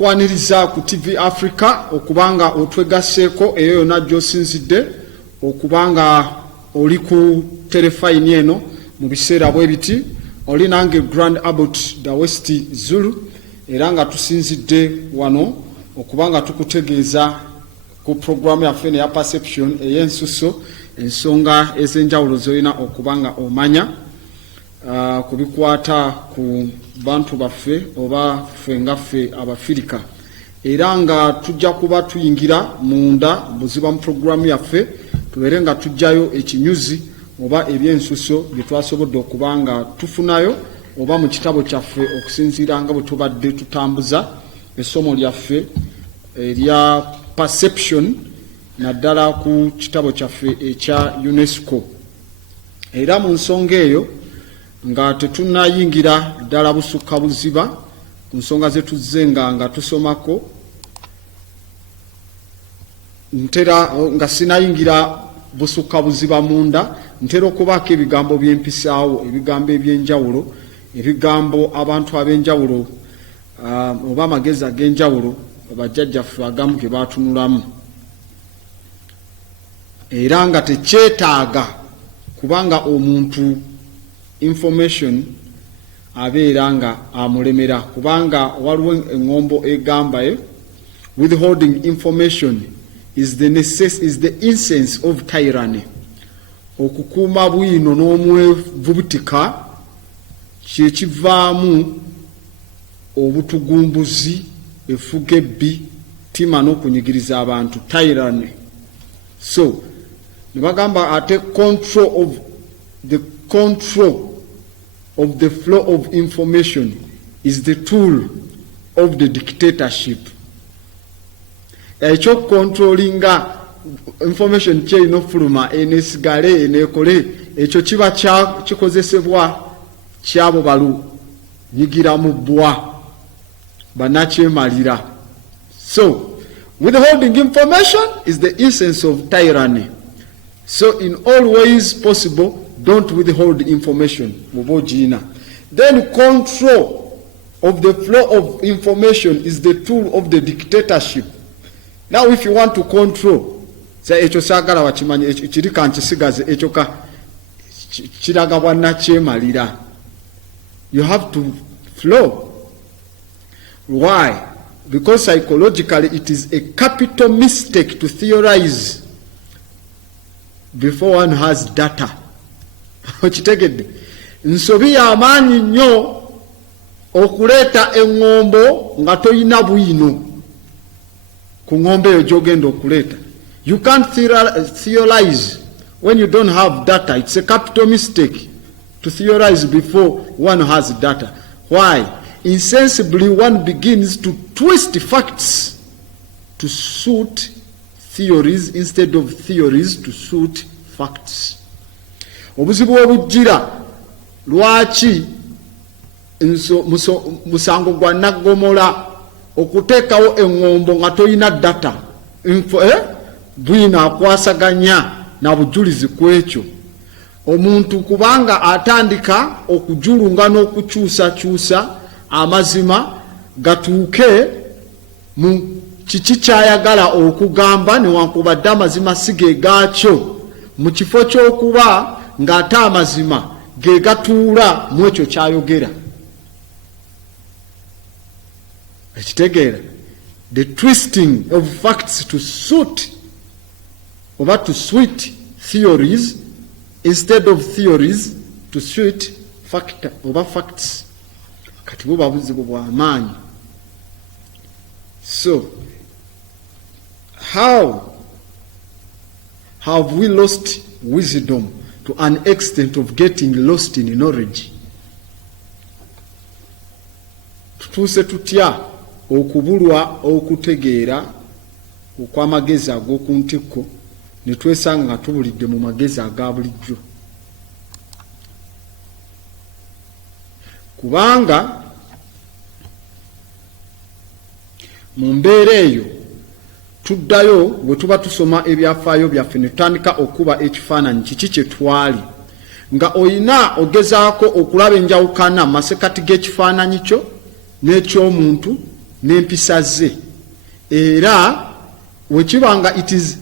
tukwaniriza ku TV Africa okubanga otwegasseeko eyo yonna gy'osinzidde okubanga oli ku telefayini eno mu biseera bwe biti oli nange Grand Abbot da West Zulu era nga tusinzidde wano okubanga tukutegeeza ku programu yaffe ya perception ey'ensuso ensonga ez'enjawulo z'olina okubanga omanya kubikwata ku bantu baffe oba ffe nga ffe Abafirika era nga tujja kuba tuyingira munda buziba mu programu yaffe tubeere nga tujjayo ekinyuzi oba ebyensuso bye twasobodde okubanga tufunayo oba mu kitabo kyaffe okusinziira nga bwe tubadde tutambuza essomo lyaffe erya perception naddala ku kitabo kyaffe ekya UNESCO era mu nsonga eyo nga tetunayingira ddala busukka buziba ku nsonga ze tuzze nga tusomako ntera nga sinayingira busukka buziba munda ntera okubaako ebigambo by'empisaawo ebigambo eby'enjawulo ebigambo abantu ab'enjawulo oba amagezi ag'enjawulo bajjajjaffe agamu ge baatunulamu era nga tekyetaaga kubanga omuntu information abeera nga amulemera kubanga waliwo eŋŋombo egamba withholding information is the essence of tyranny. Okukuuma bwino n'omwevubutika kyekivaamu obutugumbuzi effuga ebbi ttima n'okunyigiriza abantu tyranny. So ne bagamba ate control of the flow of information is the tool of the dictatorship. Ekyo controllinga information kyerina okufuluma enesigale enekole ekyo kiba kikozesebwa kyabo balunyigira mu bbwa banakyemalira. So withholding information is the essence of tyranny. So in all ways possible, don't withhold information. Then control of the flow of information is the tool of the dictatorship. Now if you want to control, say ekyo sagala wakimanya ekiri kankisigaze ekyo ka kiraga bwanna kyemalira. You have to flow. Why? Because psychologically it is a capital mistake to theorize before one has data. Okitegedde nsobi y'amaanyi nnyo okuleeta eŋŋombo nga toyina bwino ku ŋŋombo eyo gy'ogenda okuleeta. You can't theorize when you don't have data. It's a capital mistake to theorize before one has data. Why? Insensibly one begins to twist facts to suit theories instead of theories to suit facts. Obuzibu obujjira lwaki musango gwa Naggomola okuteekawo eŋŋombo nga toyina data bwina akwasaganya na bujulizi kwekyo. Omuntu kubanga atandika okujulunga n'okukyusakyusa amazima gatuuke mu kiki kyayagala okugamba newankubadde amazima si ge gaakyo mu kifo ky'okuba ng'ate amazima ge gatuula mu ekyo kyayogera. Ekitegeera the twisting of facts to suit oba to suit theories instead of theories to suit fact oba facts kati buba buzibu bwa maanyi. So how have we lost wisdom to an extent of getting lost in knowledge? Tutuuse tutya okubulwa okutegeera okw'amagezi ag'oku ntikko ne twesanga nga tubulidde mu magezi aga bulijjo. Kubanga mu mbeera eyo tuddayo bwe tuba tusoma ebyafaayo byaffe ne tutandika okuba ekifaananyi kiki kye twali nga oyina ogezaako okulaba enjawukana masekati g'ekifaananyi kyo n'ekyomuntu n'empisa ze era wekibanga it is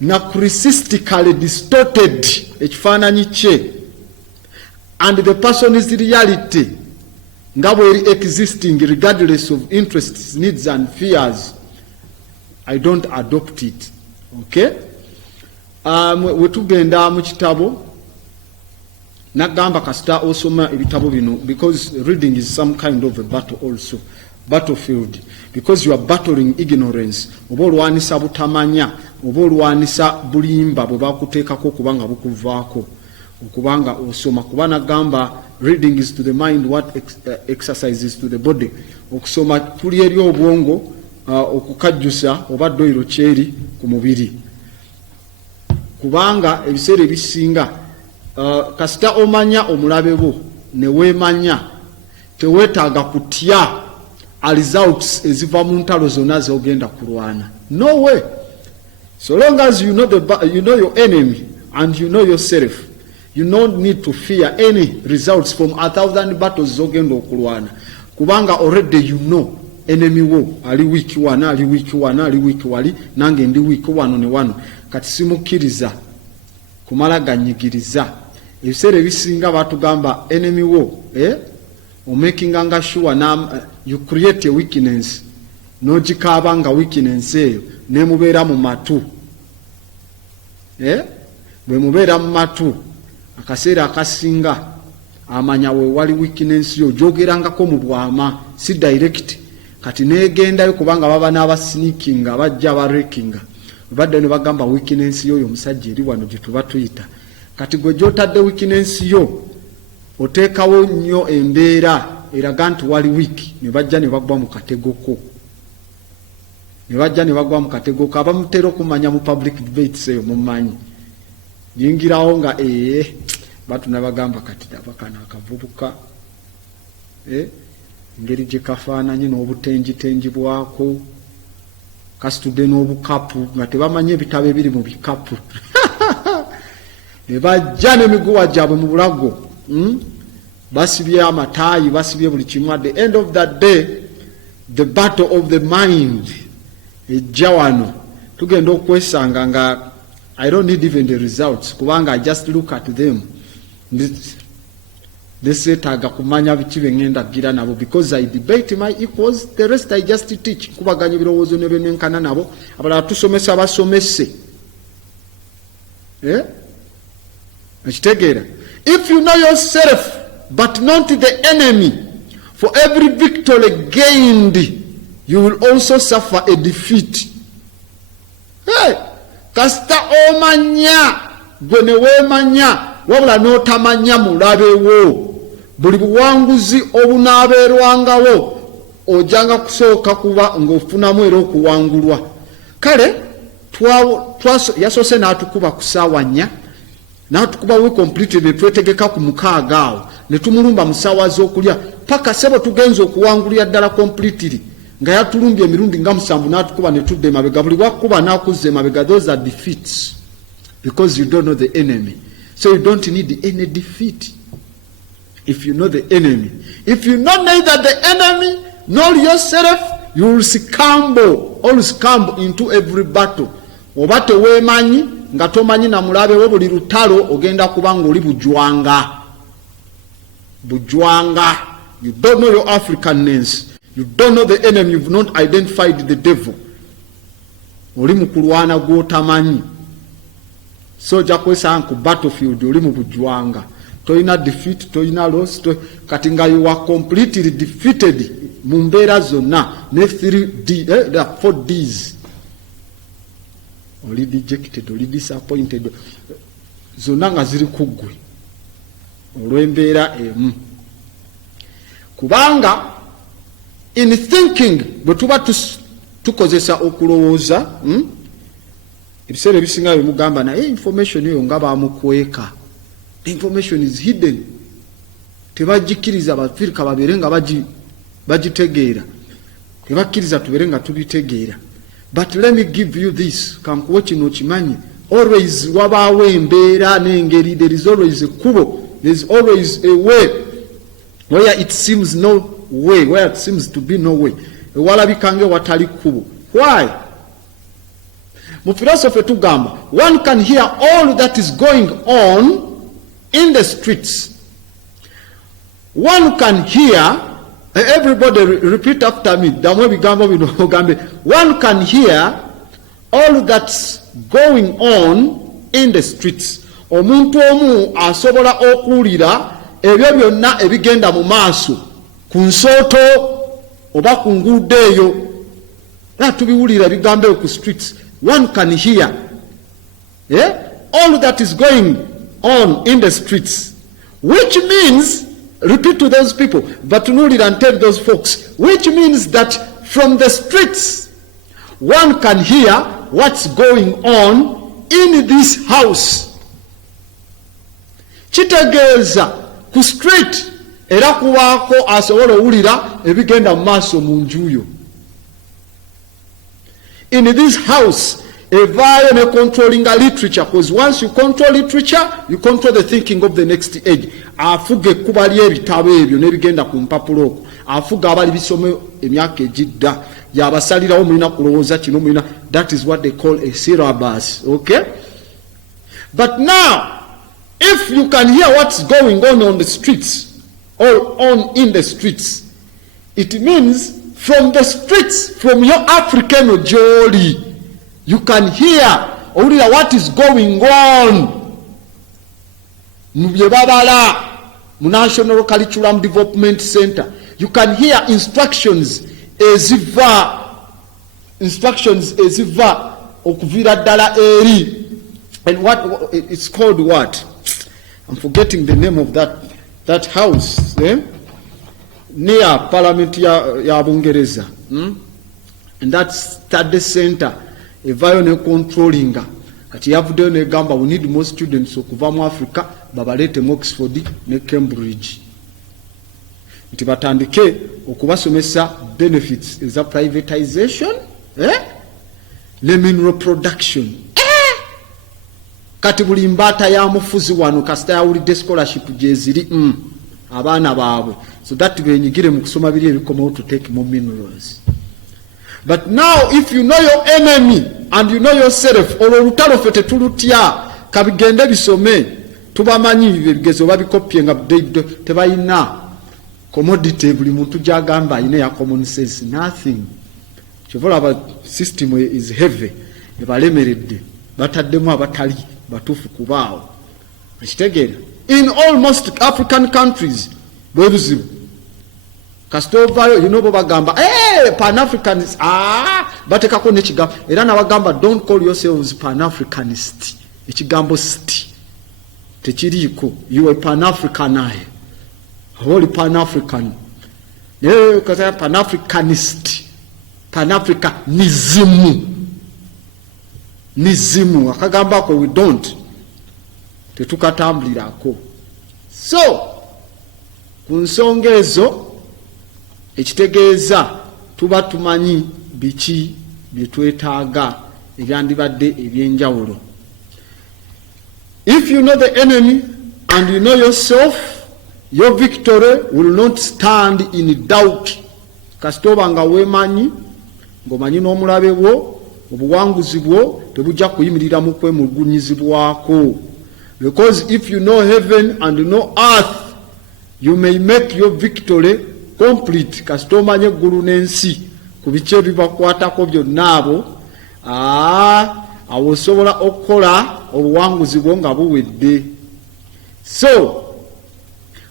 narcissistically distorted ekifaananyi kye and the person is reality nga bweri existing regardless of interests, needs and fears, I don't adopt it. Okay? Wetugenda mu kitabo nagamba kasita osoma ebitabo bino because reading is some kind of a battle also, battlefield, because you are battling ignorance. Oba olwanisa butamanya, oba olwanisa bulimba bwe bakuteekako okubanga bukuvaako okubanga osoma. Kuba nagamba reading is to the mind what exercises to the body. Okusoma tuli eri obwongo okukajjusa oba dduyiro kyeri ku mubiri. Kubanga ebiseera ebisinga kasita omanya omulabe bo ne weemanya teweetaaga kutya results eziva mu ntalo zonna z'ogenda kulwana. No way. So long as you know your enemy and you know yourself, you don't need to fear any results from 1,000 battles z'ogenda okulwana. Kubanga already you know enemy wo ali week one, ali week one, ali week wali, nange ndi week wano ne wano. Kati simukkiriza kumala ganyigiriza. Ebiseera ebisinga batugamba enemy wo omakinganga sure you create a weakness n'ogikaabanga weakness eyo nemubeera mu matu. Bwe mubeera mu matu akaseera akasinga amanya we wali weakness yo gyogerangako mu bwama si direct kati negendayo kubanga baba n'abasneakinga bajja abarekinga badde ne bagamba weakness yo omusajja eri wano gye tuba tuyita. Kati gwe gy'otadde weakness yo oteekawo nnyo embeera eraga nti wali weak, ne bajja ne bagwa mu kategoko. Abamutera okumanya mu public debates eyo mumanyi yingirawo nga batu nabagamba kati abakana akavubuka ngeri gye kafaananye n'obutenjitenji bwako kasitudde n'obukapu nga tebamanye ebitabo ebiri mu bikapu ne bajja n'emiguwa gyabwe mu bulago basibye amataayi, basibye buli kimu. At the end of that day the battle of the mind ejja wano tugenda okwesanga nga I don't need even the results kubanga I just look at them. Neseetaaga kumanya biki bye ngenda gira nabo because I debate my equals, the rest I just teach. Kubaganya ebirowoozo ne benenkana nabo, abalala tusomesa basomese. Ekitegeera. If you know yourself but not the enemy, for every victory gained you will also suffer a defeat. Kasita omanya gwe ne weemanya wabula n'otamanya mulabe wo, buli buwanguzi obunaabeerwangawo ojanga kusooka kuba ng'ofunamu era okuwangulwa. Kale yasoose n'atukuba ku ssaawa 4 n'atukuba we completely ne twetegeka ku 6 awo ne tumulumba mu ssaawa z'okulya paka sebo tugenza okuwangulira ddala completely nga yatulumbye emirundi nga 7 n'atukuba ne tudde emabega. Buli bwakuba n'akuzza emabega, those are defeats because you don't know the enemy. So you don't need any defeat if you know the enemy. If you know neither the enemy nor yourself, you will succumb into every battle. Oba teweemanyi nga tomanyi na mulabe we buli lutalo ogenda kubanga oli bujwanga. You don't know your Africanness. You don't know the enemy. You've not identified the devil. Oli mukulwana gwotamanyi. So jakwesanga ku battlefield oli mu bujwanga. Toina defeat, toina loss, kati nga you are completely defeated mu mbeera zonna ne 4 Ds. Oli dejected, oli disappointed. Zonna nga ziri kuggwe olw'embeera emu. Kubanga in thinking bwe tuba tukozesa okulowooza ebiseera ebisinga bimugamba naye information eyo nga bamukweka. The information is hidden. Tebagikiriza abafirika babeere nga bagitegeera. Tebakkiriza tubeere nga tubitegeera. But let me give you this. Kankuwe kino kimanyi. Always wabaawo embeera n'engeri. There is always a kubo. There is always a way where it seems no way, where it seems to be no way. ewalabikange watali kkubo. Why? Mu philosophy tugamba one can hear all that is going on in the streets. One can hear, everybody repeat after me, one can hear all that's going on in the streets. Omuntu omu asobola okuwulira ebyo byonna ebigenda mu maaso ku nsooto oba ku nguudo eyo. Tubiwulira bigambo ku streets. One can hear all that is going on in the streets, which means, repeat to those people, but tunulira and tell those folks, which means that from the streets one can hear what's going on in this house. Kitegeeza ku street era kubaako asobola owulira ebigenda mu maaso mu njuyo. In this house, evaayo ne controlling a literature, because once you control literature, you control the thinking of the next age. Afuga ekkuba ly'ebitabo ebyo n'ebigenda ku mpapulo okwo. Afuga abali bisome emyaka egidda. Yabasalirawo mulina kulowooza kino mulina. That is what they call a syllabus. Okay? But now, if you can hear what's going on the streets, or on in the streets, it means from the streets, from your African ojoli, you can hear what is going on. Mu National Curriculum Development Center, you can hear instructions eziva okuvira ddala eri. And what it's called, what? I'm forgetting the name of that house, near Parliament ya Bungereza. And that study center, evayo ne controlling. Kati yavuddeyo negamba we need more students okuva mu Africa babalete mu Oxford ne Cambridge. Nti batandike okubasomesa benefits eza privatization ne mineral production. Kati buli mbaata ya mufuzi wano kasita yawulidde scholarship gyeziri abaana baabwe, so that benyigire mu kusoma biri ebikomawo to take more minerals. But now if you know your enemy and you know yourself, olutalo ffe tetulutya kabigende bisome tubamanyi ebigezo babikopye nga tebayina commodity buli muntu gyagamba ayina ya common sense, nothing. Kyovola aba system is heavy, ebalemeredde bataddemu abatali batuufu kubaawo. Ekitegeera in almost African countries bwe buzibu kasita ovaayo bo bagamba Pan-Africanist, batekako nekigambo era nabagamba don't call yourselves Pan-Africanist. Ekigambo sti tekiriiko, you are Pan-Africanae, holy Pan-African. Kasa Pan-Africanist, Pan-Africanism, nizimu akagambako we don't, tetukatambulirako. So ku nsonga ezo ekitegeeza tuba tumanyi biki byetwetaaga ebyandibadde ebyenjawulo. If you know the enemy and you know yourself, your victory will not stand in doubt. Kasita oba nga weemanyi ng'omanyi n'omulabe bwo, obuwanguzi bwo tebujja kuyimirira mu kwemulugunyizibwako. Because if you know heaven and you know earth, you may make your victory complete. Kasita omanye eggulu n'ensi ku biki ebibakwatako byonna abo, awo osobola okukola obuwanguzi bwo nga buwedde. So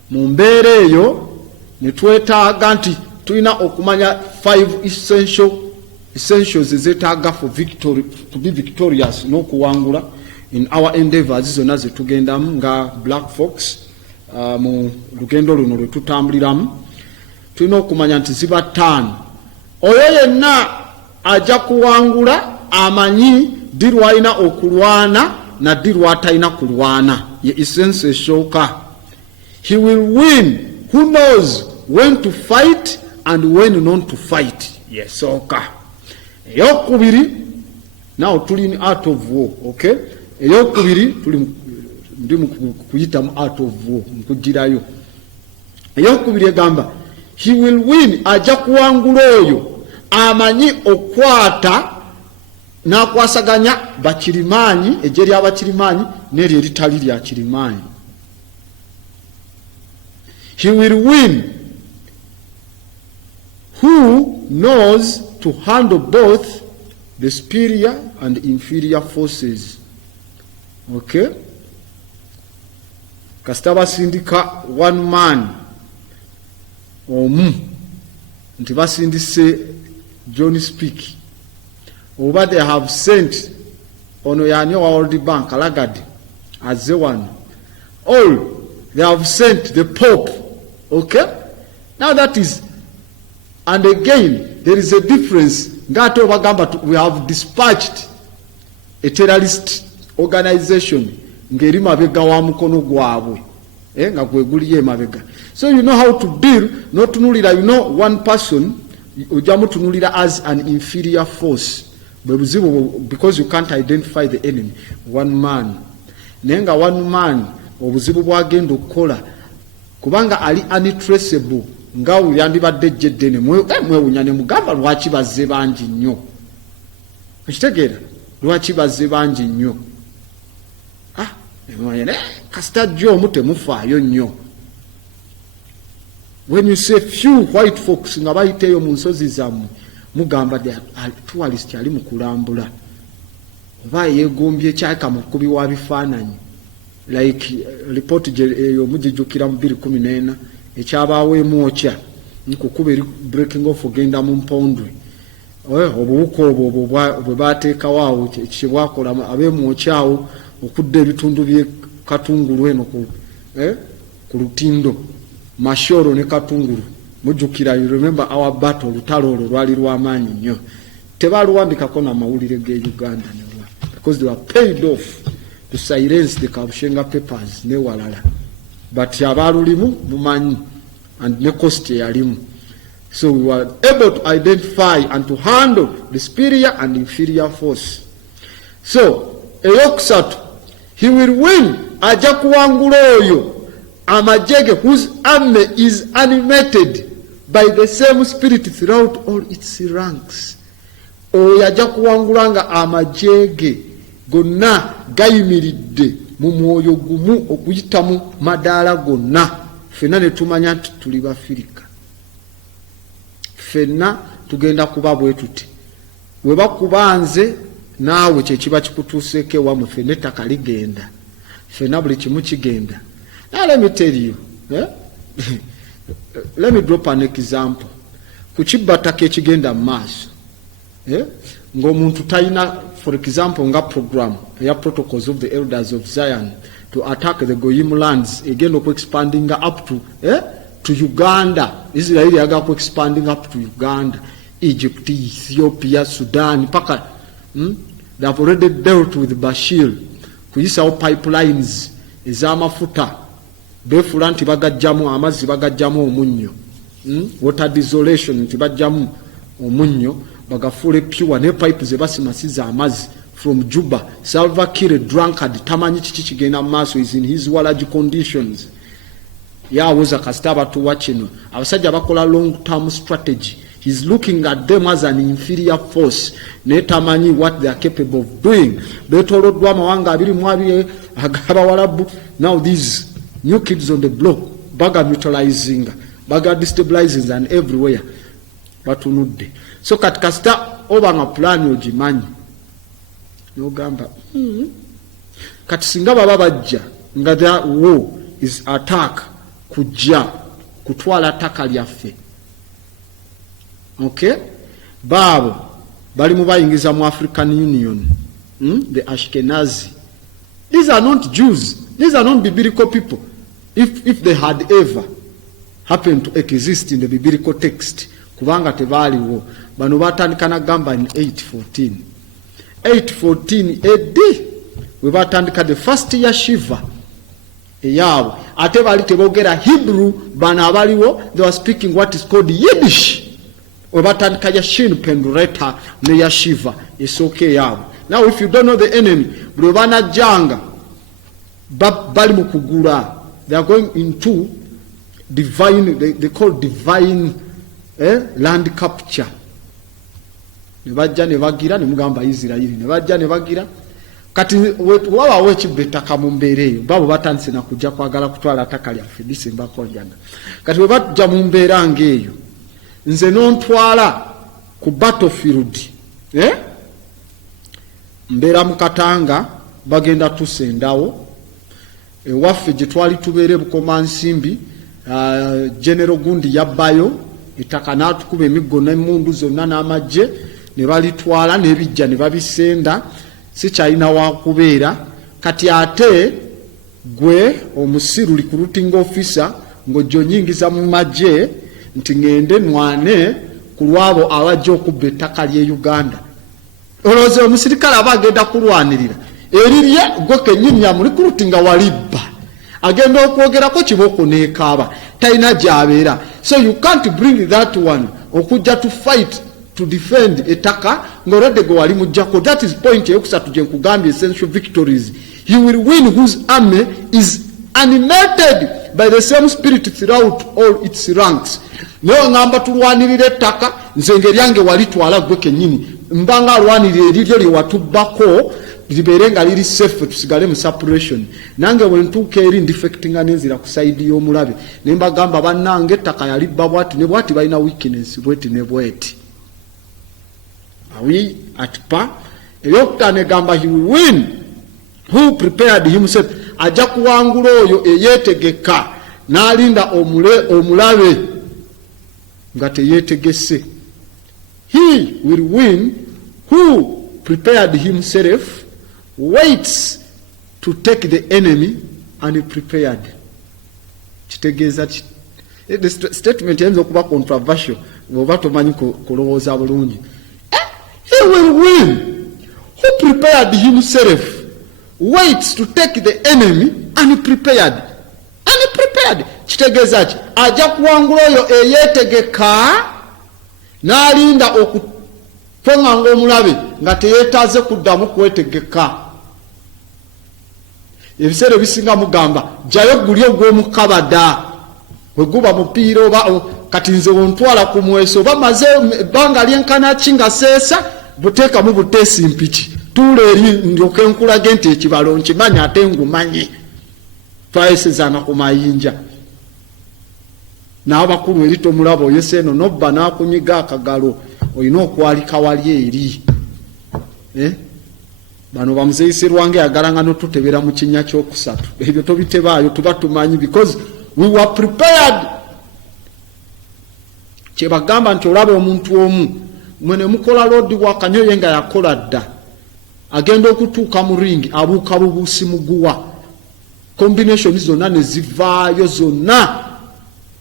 mu mbeera eyo ne twetaaga nti tulina okumanya 5 essentials ezeetaaga for victory, to be victorious n'okuwangula in our endeavors zonna ze tugendamu nga Black Fox mu lugendo luno lwe tutambuliramu. Tulina okumanya nti ziba 5. Oyo yenna ajja kuwangula amanyi ddi lwalina okulwana na ddi lwatalina kulwana. Ye essence esooka. He will win who knows when to fight and when not to fight. Yesooka. Eyokubiri, now tuli out of war, okay? Eyokubiri tuli ndi kuyita mu out of war, nkugirayo. Eyokubiri egamba he will win, ajja kuwangula oyo amanyi okwata n'akwasaganya bakirimaanyi eggye ly'abakirimaanyi n'eryo eritali lya kirimaanyi. He will win who knows to handle both the superior and inferior forces. Okay? Kasita basindika one man omu nti basindise John Speak, oba they have sent ono yani wa World Bank alagadi as one, or they have sent the Pope. Okay, now that is, and again there is a difference. Ngato bagamba we have dispatched a terrorist organization ngeri mabega wa mukono gwabwe nga gweguliye mabega. So you know how to deal, not tunulira, you know, one person ujamu tunulira as an inferior force because you can't identify the enemy. One man nenga one man obuzibu bwagenda okukola kubanga ali untraceable nga yandibadde jeddene mwewunyane mugamba lwaki bazze bangi nnyo. Ekitegeera lwaki bazze bangi nnyo. Kasita jjo omu temufaayo nnyo. When you say few white folks nga bayiteeyo mu nsozi zammwe mugamba tourist ali mu kulambula oba yeegombye ekyaka mu kubi wa bifaananyi like report eyo mugijjukira mu 2014 ekyabaawo emwokya nkukuba eri breaking off ogenda mu mpondwe obuwuka obwo bwe baateekawo awo kyebwakola ab'emwokyawo okudda ebitundu bye Katungulu eno ku lutindo Mashoro ne Katungulu mujjukira. You remember our battle lutalo olwo lwali lw'amaanyi nnyo. Tebaluwandikako n'amawulire g'e Uganda because they were paid off to silence the Kabushenga papers ne walala, but abalulimu mumanyi and ne cost yalimu. So we were able to identify and to handle the superior and inferior force. So eyokusatu, he will win, ajja kuwangula oyo amajege whose army is animated by the same spirit throughout all its ranks. Oyo ajja kuwangula nga amajege gonna gayimiridde mu mwoyo gumu okuyitamu madaala gonna. Fenna ne tumanya nti tuli Bafirika, fenna tugenda kuba bwe tuti. We bakubanze naawe kyekiba kikutuuseeko ewammwe, fenna ettaka ligenda, fenna buli kimu kigenda. Now let me tell you, let me drop an example. Kuchibataka ekigenda mu maaso, ng'omuntu talina, for example, nga program ya protocols of the elders of Zion to attack the Goyim lands, again of expanding up to Uganda. Israel yaga expanding up to Uganda, Egypt, Ethiopia, Sudan, paka. They have already dealt with Bashir. Kuyisawo pipelines ez'amafuta beefula nti bagajjamu amazzi, bagajjamu omunnyo, water desolation nti bajjamu omunnyo bagafuule pure, ne pipe ze basimasiza amazzi from Juba. Salva Kiir drunkard tamanyi kiki kigenda mu maaso, is in his warlage conditions. Yawoza kasita abatuwa kino abasajja bakola long term strategy. He's looking at them as an inferior force. Netamanyi what they are capable of doing. Betoloddwa amawanga 22 ag'Abawarabu. Now these new kids on the block, baga mutualizing, baga destabilizing and everywhere. Batunudde. So katikasita oba nga plan ogimanyi. Nogamba, kati singa baba bajja nga their war is attack kujja kutwala ttaka lyaffe. Okay? Babo bali mubayingiza mu African Union, the Ashkenazi. These are not Jews. These are not biblical people. If they had ever happened to exist in the biblical text, kubanga tebaaliwo, bano batandika na gamba in 814. 814 AD we batandika the first yeshiva eyaabwe. Ate bali tebogera Hebrew, bano abaliwo they were speaking what is called Yiddish. We batandika Yashin Pendureta ne yeshiva esooka eyaabwe. Now if you don't know the enemy, bwe banajjanga bali mu kugula, they are going into divine, they call divine land capture. ne bajja ne bagira ne mugamba Isiraeli ne bajja ne bagira kati wabawo ekibba ettaka mu mbeera eyo babo batandise na kujja kwagala kutwala ttaka lyaffe Disemba konjana kati bwe bajja mu mbeera ng'eyo nze nontwala ku battlefield mbeera mu Katanga bagenda tusendawo ewaffe gye twali tubeere Bukomansimbi General Gundi yabbayo ettaka n'atukuba emiggo n'emmundu zonna n'amagye ne balitwala n'ebijja ne babisenda sikyalina wakubeera kati ate gwe omusiru recruiting officer ng'ojja onyingiza mu magye nti ngende nwane ku lwabo abajja okubba ettaka ly'e Uganda olowooza omusirikale aba agenda kulwanirira erirye gwe kennyini yamurecruiting walibba agenda okwogerako kiboko n'ekaaba talina gy'abeera so you can't bring that one okujja to fight to defend ettaka ng'olwadde gwe wali mujjako. That is point eyokusatu gye nkugambye essential victories. He will win whose army is animated by the same spirit throughout all its ranks. Naye ngamba tulwanirira ettaka nze ng'eryange walitwala gwe kennyini mbanga alwanirira eriryo lye watubbako libeere nga liri safe tusigale mu suppression nange bwe ntuuka eri ndifectinga n'enzira ku sayidi y'omulabe ne mbagamba bannange ettaka yalibba bwati ne bwati balina weakness bweti ne bweti. Awi atpa eyokutana egamba he will win who prepared himself ajja kuwangula oyo eyeetegeka n'alinda omulabe nga teyeetegese. He will win who prepared himself waits to take the enemy and prepared. Kitegeeza the statement yenza okuba controversial bw'oba tomanyi kulowooza bulungi. He will win who prepared himself waits to take the enemy and prepared. Kitegeeza ki ajja kuwangula oyo eyeetegeka n'alinda okutonga omulabe nga teyeetaaze kuddamu kwetegeka. Ebiseera ebisinga mugamba jjayo guli ogw'omukabada bwe guba mupiira oba kati nze wontwala ku mweso oba maze ebbanga lyenkana ki nga seesa buteekamu buteesi mpiki tuula eri ndyoke nkulage nti ekibalo nkimanyi ate ngumanyi twayesezanga ku mayinja n'abakulu eri tomulaba oyese eno nobba n'akunyiga akagalo olina okwalika wali eri bano bamuzeeyise Lwange yagalanga n'otutebera mu kinnya kyokusatu ebyo tobitebaayo tuba tumanyi because we were prepared. Kyebagamba nti olaba omuntu omu mwene mukola lodi wakanyoye nga yakola dda agenda okutuuka mu ringi abuuka bubuusi muguwa combination zonna ne zivaayo zonna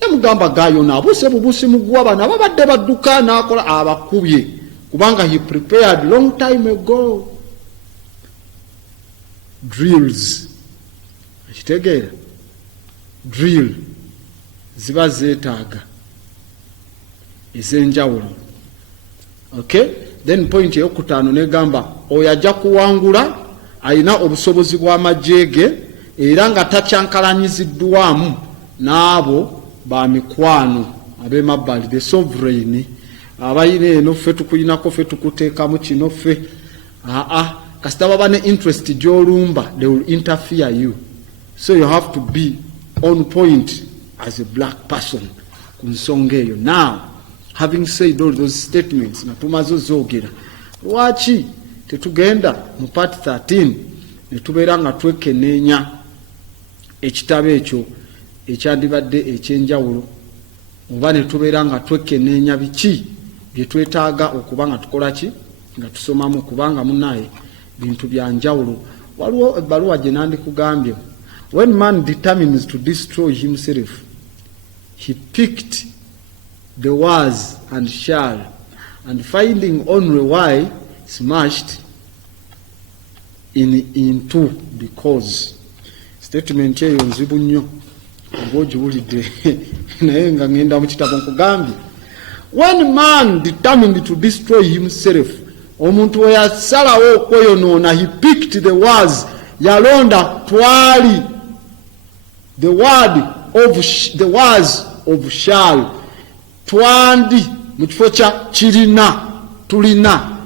nemugamba gaayo naabuuse bubuusi muguwa bano ababadde badduka n'akola abakubye kubanga he prepared long time ago. Drills ekitegeera drill ziba zeetaaga ez'enjawulo. Okay, then point eyokutaano negamba oyo ajja kuwangula alina obusobozi bw'amagye ge era nga takyankalanyiziddwamu n'abo ba mikwano ab'emabbali the sovereign abalina eno ffe tukulinako ffe tukuteekamu kino ffe kasita baba ne interest gy'olumba they will interfere you, so you have to be on point as a black person ku nsonga eyo. Now having said all those statements na tumaze zoogera lwaki tetugenda mu part 13 ne tubeera nga twekenneenya ekitabo ekyo ekyandibadde ekyenjawulo oba ne tubeera nga twekenneenya biki bye twetaaga okuba nga tukola ki nga tusomamu kubanga munaye bintu bya njawulo. Waliwo ebbaluwa gye nandikugambye when man determines to destroy himself he picked the was and shall and finding only why smashed into because. Statement eyo nzibu nnyo ng'ogiwulidde naye nga ngenda mu kitabo nkugambye when man determined to destroy himself omuntu we yasalawo okweyonoona he picked the was yalonda twali the was of shall twandi mu kifo kya kirina tulina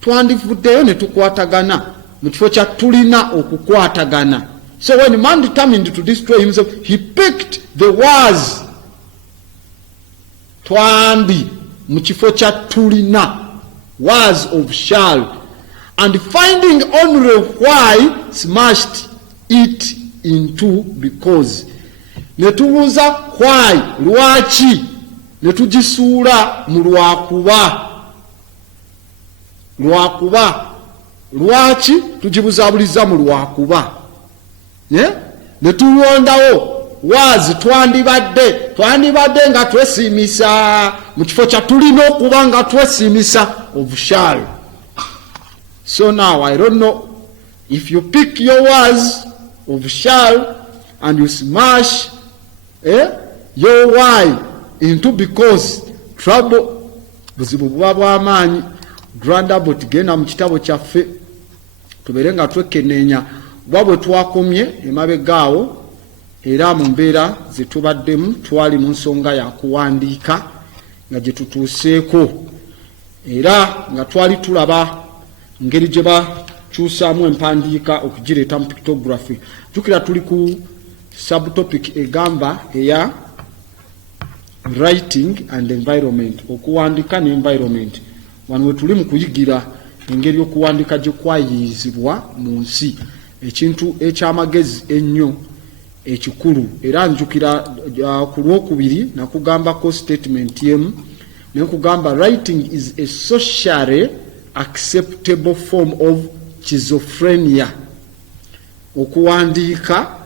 twandivuddeyo ne tukwatagana mu kifo kya tulina okukwatagana. So when man determined to destroy himself, he picked the was. Twandi mu kifo kya tulina, was of shall, and finding only why, smashed it into because. Ne tubuuza why, lwaki, ne tugisuula mu lwakuba. Lwaki tugibuzaabuliza mu lwakuba. Ne tulondawo was twandibadde nga twesimisa mu kifo kya tulina okuba nga twesimisa of shall. So now I don't know if you pick your was of shall and you smash your why into because, trouble buzibu buba bw'amaanyi. Grandabo tugenda mu kitabo kyaffe tubeere nga twekenneenya bwe twakomye emabegaawo, era mu mbeera ze tubaddemu twali mu nsonga ya kuwandiika nga gye tutuuseeko, era nga twali tulaba ngeri gye bakyusaamu empandiika okugireeta mu pictography. Jjukira tuli ku subtopic egamba eya writing and environment, okuwandiika ne environment. Wano we tuli mu kuyigira engeri okuwandiika gye kwayiyizibwa mu nsi, ekintu eky'amagezi ennyo ekikulu. Era njukira ku lwokubiri nakugambako statement yemu ne nkugamba writing is a socially acceptable form of schizophrenia. Okuwandiika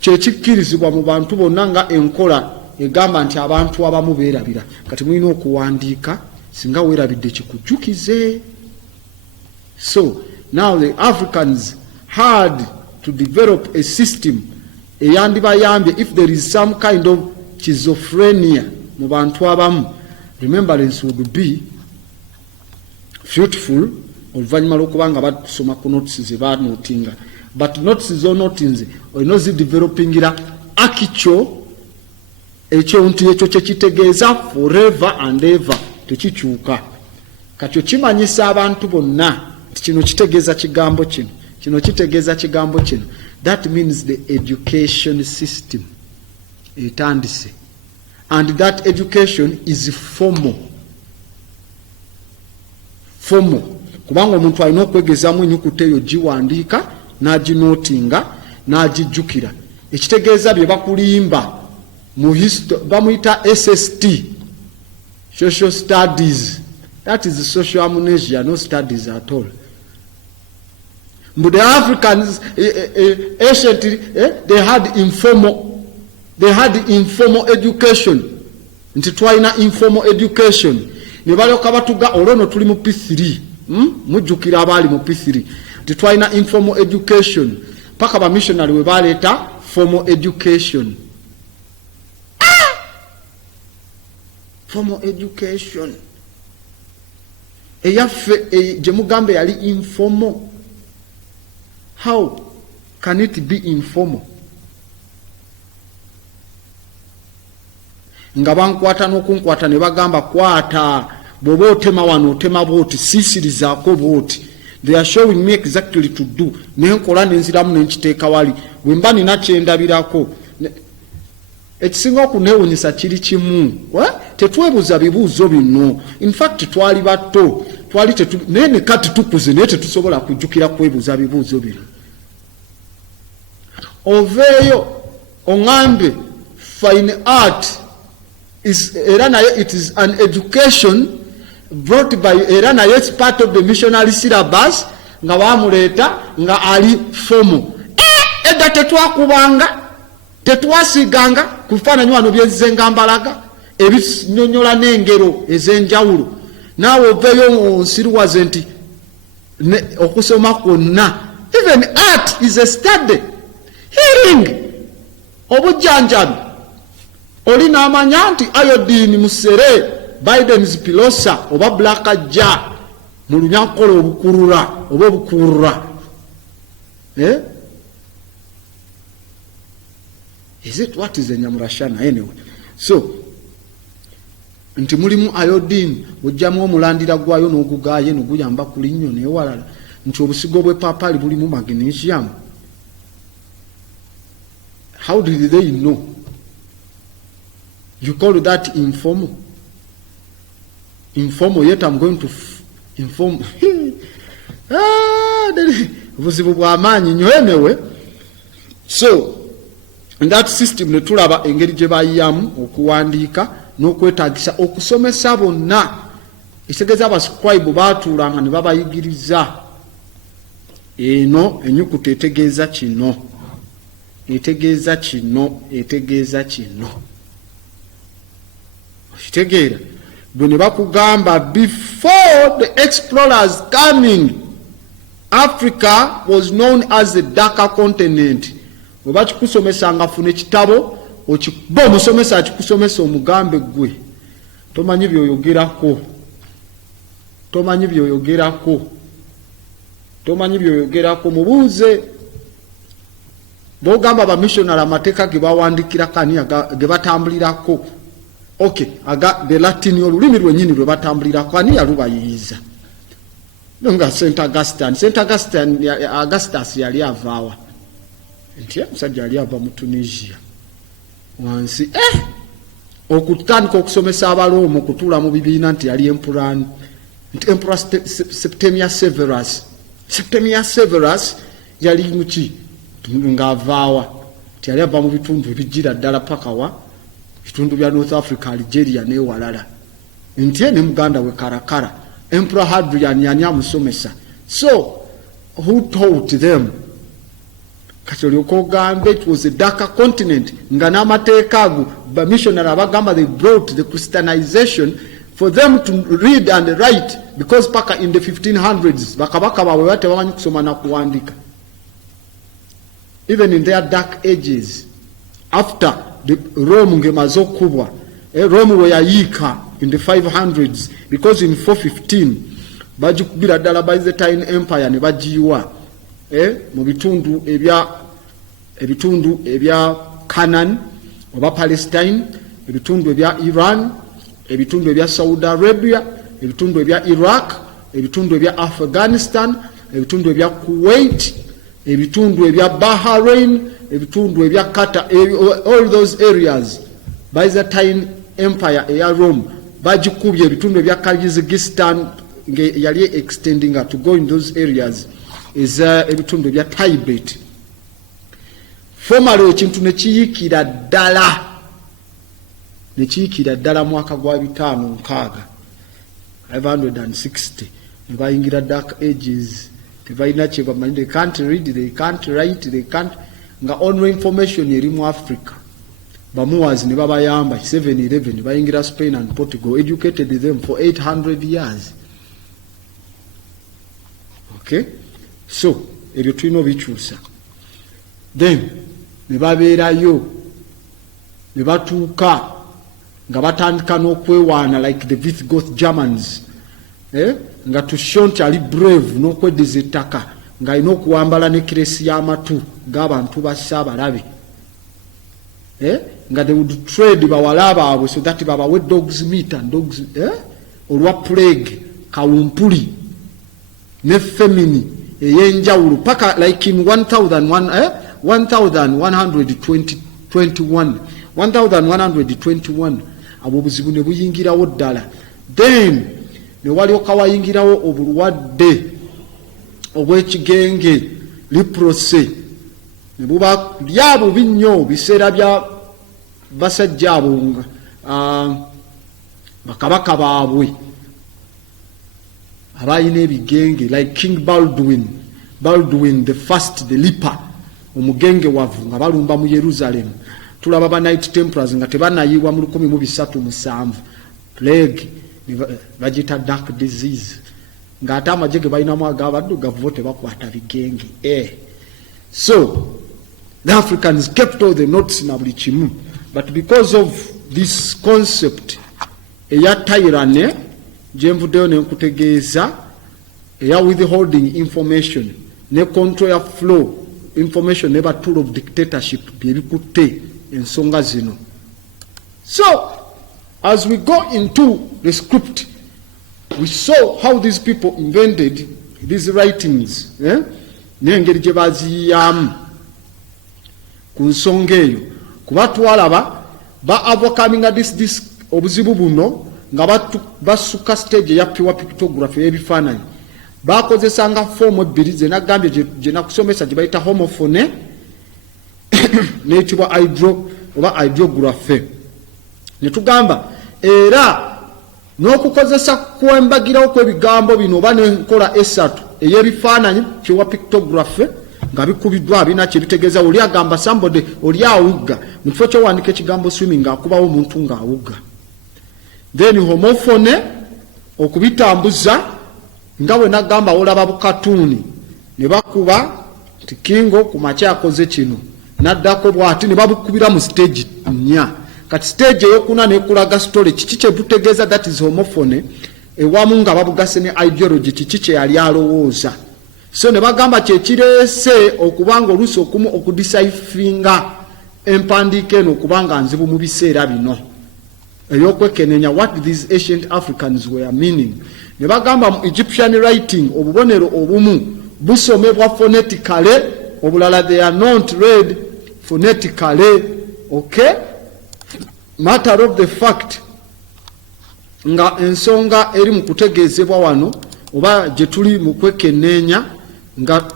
kyekikkirizibwa mu bantu bonna nga enkola egamba nti abantu abamu beerabira. Kati mulina okuwandiika singa weerabidde kikujjukize. So now the Africans had to develop a system eyandibayambye if there is some kind of schizophrenia mu bantu abamu, remembrance would be fruitful oluvannyuma lw'okubanga basoma ku notes ze banotinga, but notes zonotinze olina ozidevelopingira actual ekyontu ekyo kyekitegeeza forever and ever, tekikyuka. Katyo kimanyisa abantu bonna nti kino kitegeeza kigambo kino, kino kitegeeza kigambo kino. That means the education system etandise, and that education is formal. Kubanga omuntu alina okwegezaamu ennyukuta eyo giwandiika n'aginotinga n'agijjukira. Ekitegeeza bye bakulimba mu bamuyita SST, social studies. That is social amnesia, no studies at all. But the Africans anciently they had informal education. Nti twalina informal education. Ne balyoka batuga olwono tuli mu P3. Mujjukira abaali mu P3. Nti twalina informal education. Paka ba missionary we baleeta formal education. Formal education. Eyaffe gye mugambe yali informal. How can it be informal? Nga bankwata n'okunkwata ne bagamba kwata, bw'oba otema wano otema bwoti, siisirizaako bwoti. They are showing me exactly to do. Nenkola nenziramu nenkiteeka wali. Bwe mba nina kyendabirako. Ekisinga okuneewuunyisa kiri kimu. Tetwebuuza bibuuzo bino. In fact twali bato. Naye ne kati tukuze naye tetusobola kujjukira kwebuuza bibuuzo bino. Oveeyo oŋŋambe fine art era naye it is an education brought by era naye it's part of the missionary syllabus nga baamuleeta nga ali formal. Edda tetwasiganga ku bifaananyi wano byezzenga mbalaga ebinyonyola n'engero ez'enjawulo. Naawe oveeyo onsiruwaze nti okusoma kwonna. Even art is a study. Healing obujjanjabi oli n'amanya nti iodine musere Biden's pilosa oba black ja mu lunyankola obukurura oba obukurura. Is it what is enyamurashana anyway? So nti mulimu iodine ojjamu omulandira gwayo n'ogugaaye n'oguyamba ku linnyo n'ewalala nti obusigo bw'epapaali bulimu magnesium. How did they know? You call that informal? Informal, yet I'm going to inform. Buzibu bw'amaanyi nnyo anyway. So in that system ne tulaba engeri gye bayiyamu okuwandiika n'okwetaagisa okusomesa bonna. Ekitegeeza abascribe baatuulanga ne babayigiriza eno ennyukuta etegeeza kino, etegeeza kino, etegeeza kino. Okitegeera bwe ne bakugamba before the explorers coming, Africa was known as the darker continent. Bwe bakikusomesanga afuna ekitabo okiba omusomesa akikusomesa omugambe gwe tomanyi byoyogerako, tomanyi byoyogerako, tomanyi byoyogerako. Mubuuze bw'ogamba abamissionary amateeka ge bawandikira kani ge batambulirako. Okay, the Latin olulimi lwennyini lwe batambulirako ani yalubayiiza? Nga St. Augustus yali avaawa nti omusajja yali ava mu Tunisia wansi okutandika okusomesa Abaroma okutuula mu bibiina nti yali empurani nti Emperor Septimius Severus yali muki ng'avaawa nti yali ava mu bitundu ebijjira ddala paka wa bitundu bya North Africa, Algeria n'ewalala nti ne muganda we Karakara. Emperor Hadrian yani amusomesa. So who taught them? It was a darker continent. Nga n'amateeka ago bamissionary abagamba they brought the Christianization for them to read and write, because paka in the 1500s bakabaka bawe batebamanyi kusoma na kuwandika. Even in their dark ages, after the Rome ngemaze okubwa, Rome we yayiika in the 500s, because in 415 bajikubira ddala Byzantine Empire ne bagiyiwa mu bitundu ebya Canaan oba Palestine, ebitundu ebya Iran, ebitundu ebya Saudi Arabia, ebitundu ebya Iraq, ebitundu ebya Afghanistan, ebitundu ebya Kuwait, ebitundu ebya Bahrain, ebitundu ebya Qatar, all those areas Byzantine Empire eya Rome bajikubye ebitundu ebya Kyrgyzstan yali extending to go in those areas is ebitundu ebya Tibet. Formerly ekintu nekiyiikira ddala mwaka gwa 560 ne bayingira dark ages. Tebalina kye bamanyi, they can't read, they can't write, they can't, nga only information eri mu Africa. Bamuwazi ne babayamba 711 bayingira Spain and Portugal, educated them for 800 years. Okay, so ebyo tulina obikyusa. Then ne babeerayo ne batuuka nga batandika n'okwewaana like the Visigoth Germans, nga tusho nti ali brave n'okweddiza ettaka nga alina okuwambala ne kiresi y'amatu g'abantu ba Ssaabalabe, nga they would trade bawala baabwe so that babawe dogs meat and dogs olwa plague, kawumpuli ne femini ey'enjawulo paka like in 1121 abo obuzibu ne buyingirawo ddala. Then ne walyoka wayingirawo obulwadde obw'ekigenge leprosy, ne buba lyabubi nnyo biseera bya basajja abo bakabaka baabwe abalina ebigenge like King Baldwin the first, the leper, omugenge wavu nga balumba mu Yerusalemu. Tulaba ba Knight Templars nga tebanayiwa mu 1307 plague bagita dark disease, nga ate amagye ge balinamu ag'abaddugavu tebakwata bigenge. So the Africans kept all the notes na buli kimu, but because of this concept eya tyranny gyenvuddeyo nenkutegeeza eya withholding information ne control ya flow information ne ba tool of dictatorship byebikutte ensonga zino. So as we go into the script, we saw how these people invented these writings. N'engeri gye baziyamu ku nsonga eyo kuba twalaba ba overcoming this obuzibu buno nga basuka stage ya pure pictography y'ebifaananyi bakozesanga fomu ebbiri ze nagambye gye nakusomesa gye bayita homophone n'ekibwa ideography. Ne tugamba era n'okukozesa kwembagirawo kw'ebigambo bino oba n'enkola esatu ey'ebifaananyi pure pictography nga bikubiddwa abina kye bitegeeza. Oli agamba somebody oli awugga mu kifo ky'owandiika ekigambo swimming ng'akubawo omuntu ng'awugga. Then homophone okubitambuza nga bwe nagamba olaba bukatuuni ne bakuba nti Kingo ku makya akoze kino naddako bw'ati ne babukubira mu stage 4. Kati stage eyokuna nekulaga story kiki kye butegeeza, that is homophone, ewamu nga babugase ne ideology kiki kye yali alowooza. So ne bagamba kye kireese okubanga oluusi okumu okudeciphinga empandiika eno okubanga nzibu mu biseera bino ey'okwekenneenya what these ancient Africans were meaning. Ne bagamba mu Egyptian writing obubonero obumu busomebwa phonetically, obulala they are not read phonetically. Okay? Matter of the fact nga ensonga eri mu kutegeezebwa wano oba gye tuli mu kwekenneenya nga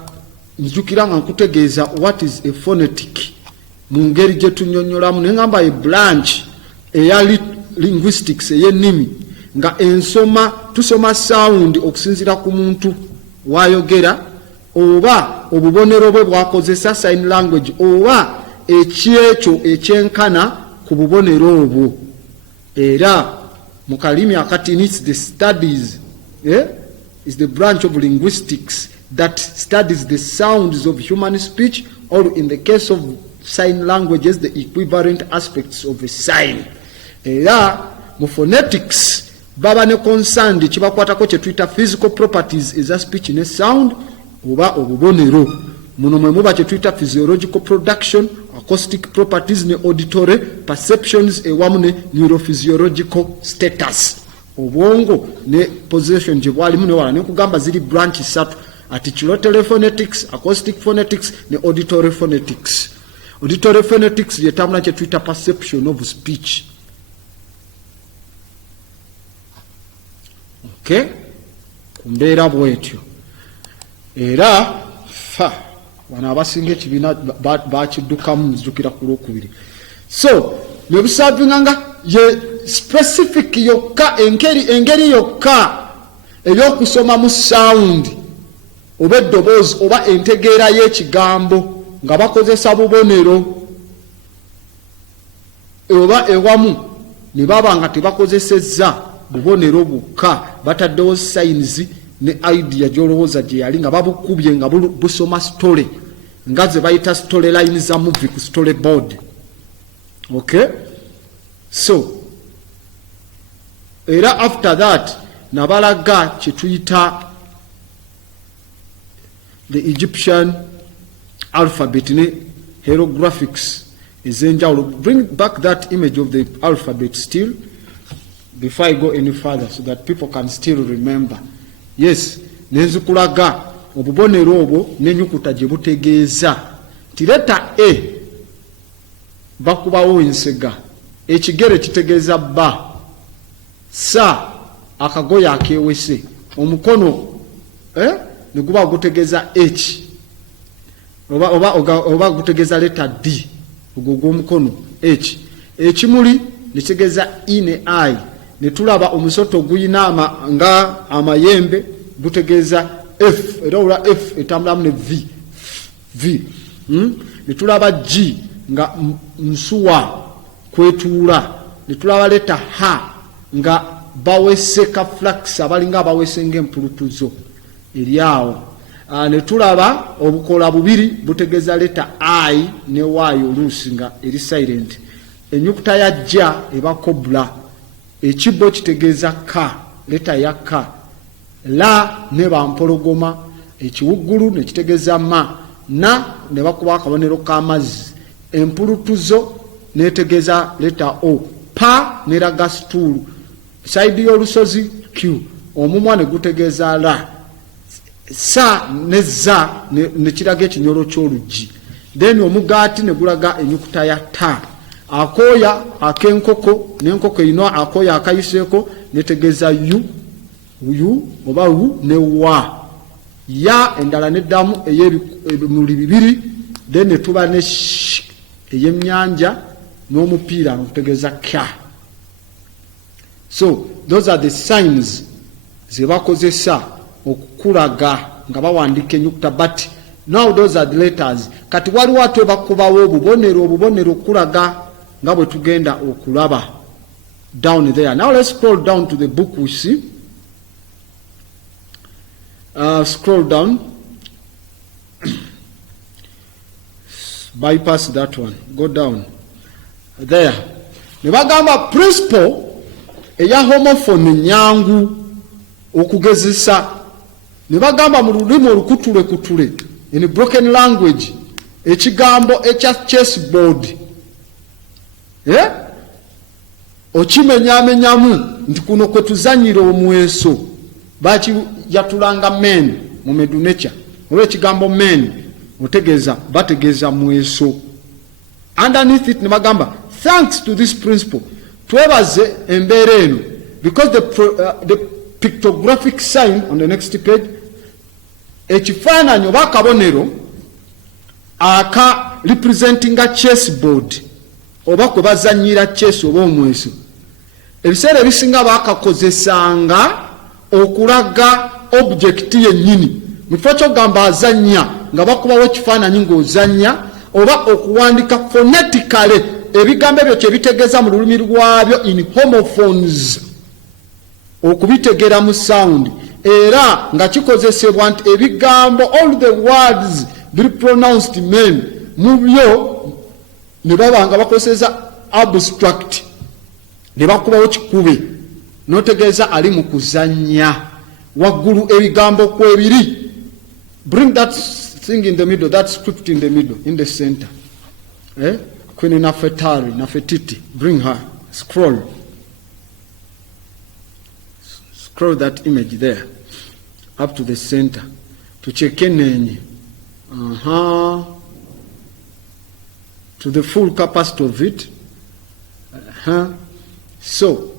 njukira nga nkutegeeza what is a phonetic mu ngeri gye tunnyonnyolamu ne ngamba a branch eya linguistics ey'ennimi nga tusoma sound okusinziira ku muntu wayogera oba obubonero bwe bwakozesa sign language oba ekyekyo ekyenkana ku bubonero obwo. Era mu kalimi akatini it's the studies is the branch of linguistics that studies the sounds of human speech, or in the case of sign languages the equivalent aspects of a sign. Era mu phonetics baba ne concerned kibakwatako kye tuyita physical properties eza speech ne sound oba obubonero. Muno mwe muba kye tuyita physiological production, acoustic properties ne auditory perceptions ewamu ne neurophysiological status. Obwongo ne possession gye bwalimu ne wala ne kugamba ziri branch 3 ati kilotele phonetics, acoustic phonetics ne auditory phonetics. Auditory phonetics yetambula kye tuyita perception of speech. Okay? Kumbeera bwetyo. Era wana abasinga ekibiina bakiddukamu nzijukira ku Lwokubiri. So ne busabinganga ye specific yokka engeri yokka ey'okusoma mu sound oba eddoboozi oba entegeera y'ekigambo nga bakozesa bubonero oba ewamu ne baba nga tebakozesezza bubonero bukka bataddewo signs ne idea gy'olowooza gye yali nga babukubye nga busoma story nga ze bayita story line za movie ku story board. Okay? So era after that nabalaga kye tuyita the Egyptian alphabet ne hieroglyphics ez'enjawulo. Bring back that image of the alphabet still before I go any further so that people can still remember. Yes, nenzikulaga obubonero obwo n'ennyukuta gye butegeeza nti leta A bakubawo ensega, ekigere kitegeeza ba, sa akagoye akewese, omukono ne guba gutegeeza H oba gutegeeza leta D ogwo gw'omukono H, ekimuli ne kitegeeza E ne I, ne tulaba omusoto guyina nga amayembe gutegeeza F, era olwa F etambulamu ne V. Ne tulaba G nga nsuwa kwetuula, ne tulaba leta H nga baweseka flax abalinga abawese ng'empulutuzo eri awo. Ne tulaba obukola bubiri butegeeza leta I ne Y oluusi nga eri silent. Ennyukuta ya J eba cobra, ekibbo kitegeeza K, leta ya K. La ne bampologoma, ekiwuggulu ne kitegeeza ma, na ne bakuba akabonero k'amazzi, empulutuzo netegeeza leta O, P pa neraga stool side y'olusozi q omumwa ne gutegeeza la sa ne za ne kiraga ekinyolo ky'oluggi then omugaati ne gulaga enyukuta ya ta akooya ak'enkoko n'enkoko erina akooya akayiseeko netegeeza yu oba wu ne wa ya endala neddamu ey'ebimuli bibiri then ne tuba ne sh ey'emnyanja n'omupiira nokutegeeza kya. So those are the signs ze bakozesa okukulaga nga bawandiika enyukuta, but now those are the letters. Kati waliwo ate bakubawo obubonero okulaga nga bwe tugenda okulaba down there. Now let's scroll down to the book we see. Scroll down. Bypass that one. Go down. There. Ne bagamba principle eya homophone nyangu okugezesa. Ne bagamba mu lulimi olukutule in a broken language ekigambo ekya chessboard okimenyamenyamu nti kuno kwe tuzanyira omweso baki yatulanga men mu Medunecha olwo ekigambo men otegeeza bategeeza mweso. Underneath it ne bagamba thanks to this principle twebaze embeera eno because the pictographic sign on the next page ekifaananyi oba akabonero aka representing a chessboard oba kwe bazanyira chess oba omweso ebiseera ebisinga bakakozesanga okulaga object yennyini mu kifo ky'ogamba azannya nga bakubawo ekifaananyi ng'ozannya oba okuwandika phonetically ebigambo ebyo kyebitegeeza mu lulimi lwabyo in homophones okubitegeera mu sound era nga kikozesebwa nti ebigambo all the words be pronounced men mu byo ne baba nga bakozesa abstract ne bakubawo kikube notegeeza ali mu kuzannya waggulu ebigambo kwebiri. Bring that thing in the middle, that script in the middle, in the center. Queen Nafetiti, bring her. Scroll that image there up to the center to check in to the full capacity of it. So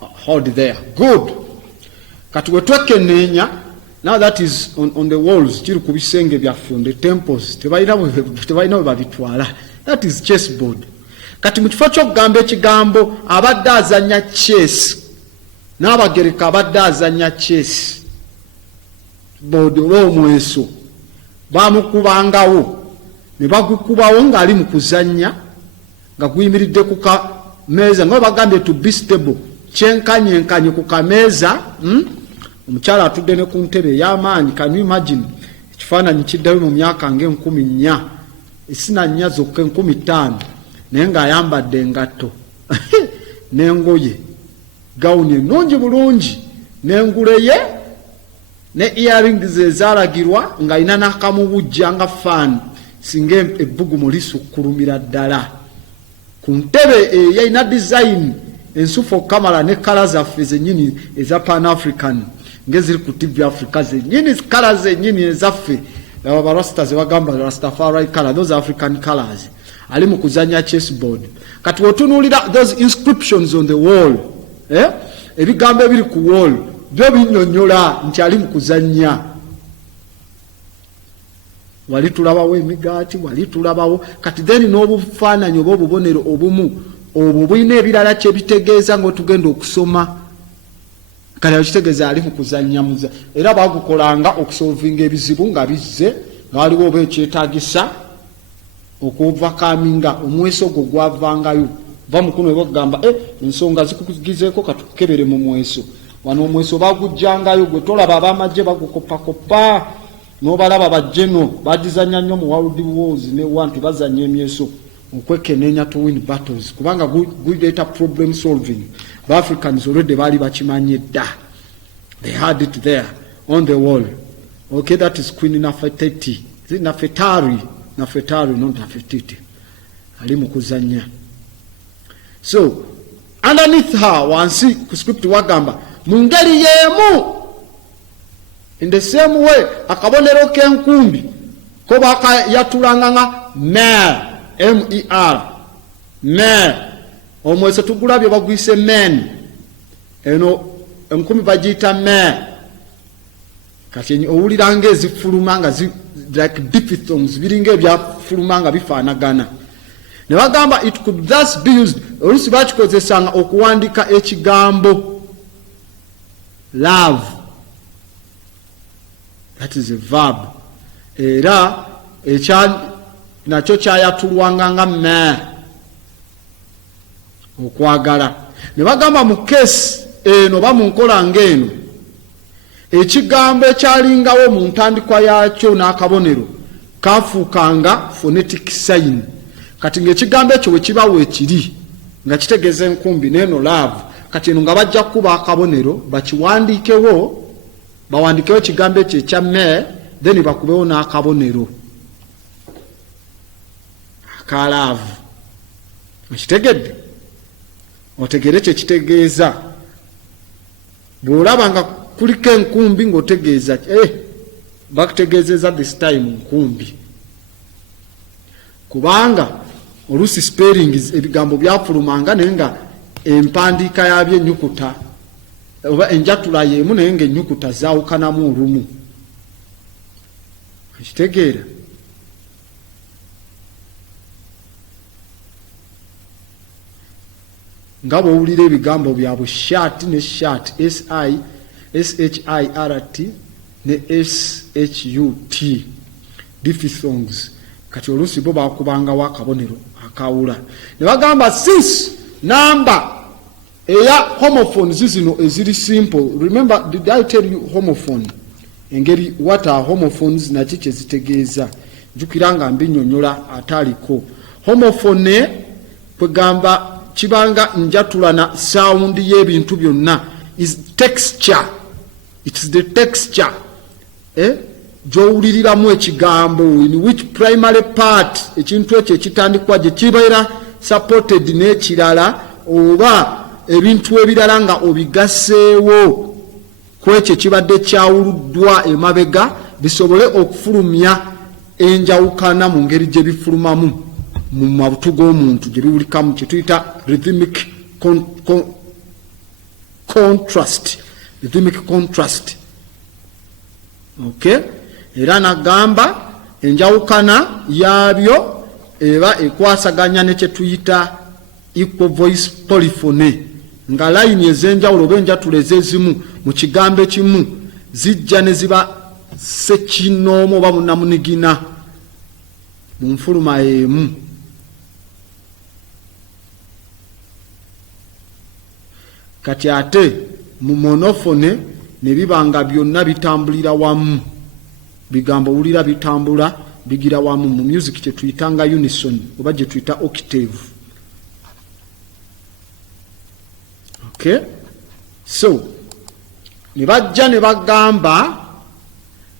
hold there. Good. Katuwetwekenenya. Now that is on the walls, kiri ku bisenge byaffe, on the temples, tebalina bwe babitwala. That is chessboard. Kati mu kifo ky'okugamba ekigambo abadde azannya chess n'abagereka abadde azannya chess board olw'omweso bamukubangawo ne bagukubawo ng'ali mu kuzannya nga guyimiridde ku kameeza nga bagambye to be stable kyenkanyenkanye ku kameeza. Omukyala atudde ne ku ntebe ey'amaanyi. Can you imagine ekifaananyi kiddayo mu myaka nga 10 esina nnya zokka 15 naye ng'ayambadde engatto n'engoye gawuni ennungi bulungi n'enguleye ne earrings ezaalagirwa ng'alina n'akamubujja nga faani singa ebbugumu lisukkulumira ddala ku ntebe eyalina design ensufu okamala ne kala zaffe zennyini eza pan-african ngeziri ku TV Africa zennyini kala zennyini ezaffe abarasta zebagamba Rastafari color, those African colors. Ali mu kuzanya chessboard. Kati wotunuulira those inscriptions on the wall, ebigambo ebiri ku wall byo binyonyola nti ali mu kuzanya. Wali tulabawo emigaati, wali tulabawo kati then n'obufaananyi oba obubonero obumu obwo bulina ebirala kye bitegeeza ng'otugenda okusoma. Kale kitegeeza ali mu kuzanya muza era bagukolanga okusolvinga ebizibu nga bizze nga waliwo oba ekyetaagisa okuvakaminga omweso gwo gwavangayo va mukuno ebagamba ensonga zikugizeeko katukebere mu mweso wano omweso bagujjangayo gwe tolaba abamagye bagukopakopa n'obalaba bajjeno badizanya nnyo mu World Wars ne wantu bazanya emyeso okwekenneenya to win battles kubanga guleeta problem solving. The Africans already bali bakimanye dda. They had it there on the wall. Okay, that is Queen Nafetiti. Is it Nafetari? Nafetari, not Nafetiti. Ali mu kuzanya. So underneath her wansi ku script wagamba mu ngeri yemu, in the same way akabonero k'enkumbi ko bakayatulanga mer, mer, mer. Omweso tugulabye bagwise men, eno enkumbi bagiyita mer. Kati owuliranga ezifuluma nga like diphthongs biringa ebyafuluma bifaanagana. Ne bagamba it could thus be used, oluusi bakikozesanga okuwandika ekigambo love, that is a verb, era nakyo kyayatulwanga nga me, okwagala. Ne bagamba mu keesi eno oba mu nkola ng'eno, ekigambo ekyalingawo mu ntandikwa yakyo n'akabonero kafuukanga phonetic sign. Kati ng'ekigambo ekyo bwe kiba weekiri nga kitegeeza enkumbi n'eno love, kati eno nga bajja kuba akabonero bakiwandiikewo, bawandikewo ekigambo ekyo ekya me, then bakubewo n'akabonero aka love. Okitegedde? Otegere kye kitegeeza. Bw'olaba nga kuliko enkumbi ng'otegeeza bakutegeezeza this time nkumbi. Kubanga oluusi spellings ebigambo byafulumanga naye nga empandiika yabyo ennyukuta oba enjatula y'emu naye ng'ennyukuta zaawukanamu olumu. Okitegeera? Nga bw'owulira ebigambo byabwe shirt ne shirt, SHIRT ne SHUT, diphthongs. Kati oluusi bo bakubangawo akabonero akawula. Ne bagamba since number eya homophones zino eziri simple. Remember, did I tell you homophone? Engeri what are homophones na kiki ezitegeeza. Jukira nga mbinyonyola ataliko. Homophone kwegamba kibanga njatula na sound y'ebintu byonna is texture. It's the texture. Gy'owuliriramu ekigambo, in which primary part ekintu ekyo ekitandikwa gye kibeera supported n'ekirala oba ebintu ebirala nga obigaseewo ku ekyo kibadde kyawuluddwa emabega bisobole okufulumya enjawukana mu ngeri gye bifulumamu mu mabutu g'omuntu gye biwulikamu, kye tuyita rhythmic contrast. Rhythmic contrast. Okay? Era nagamba enjawukana yabyo eba ekwasaganya ne kye tuyita equal voice polyphony, nga layini ez'enjawulo oba enjatula ez'ezimu mu kigambo ekimu zijja ne ziba sekinoomu oba munnamunigina mu nfuluma emu. Kati ate mu monophone ne bibanga byonna bitambulira wamu, bigambo wulira bitambula bigira wamu. Mu music kye tuyitanga unison oba gye tuyita octave. Okay? So ne bajja ne bagamba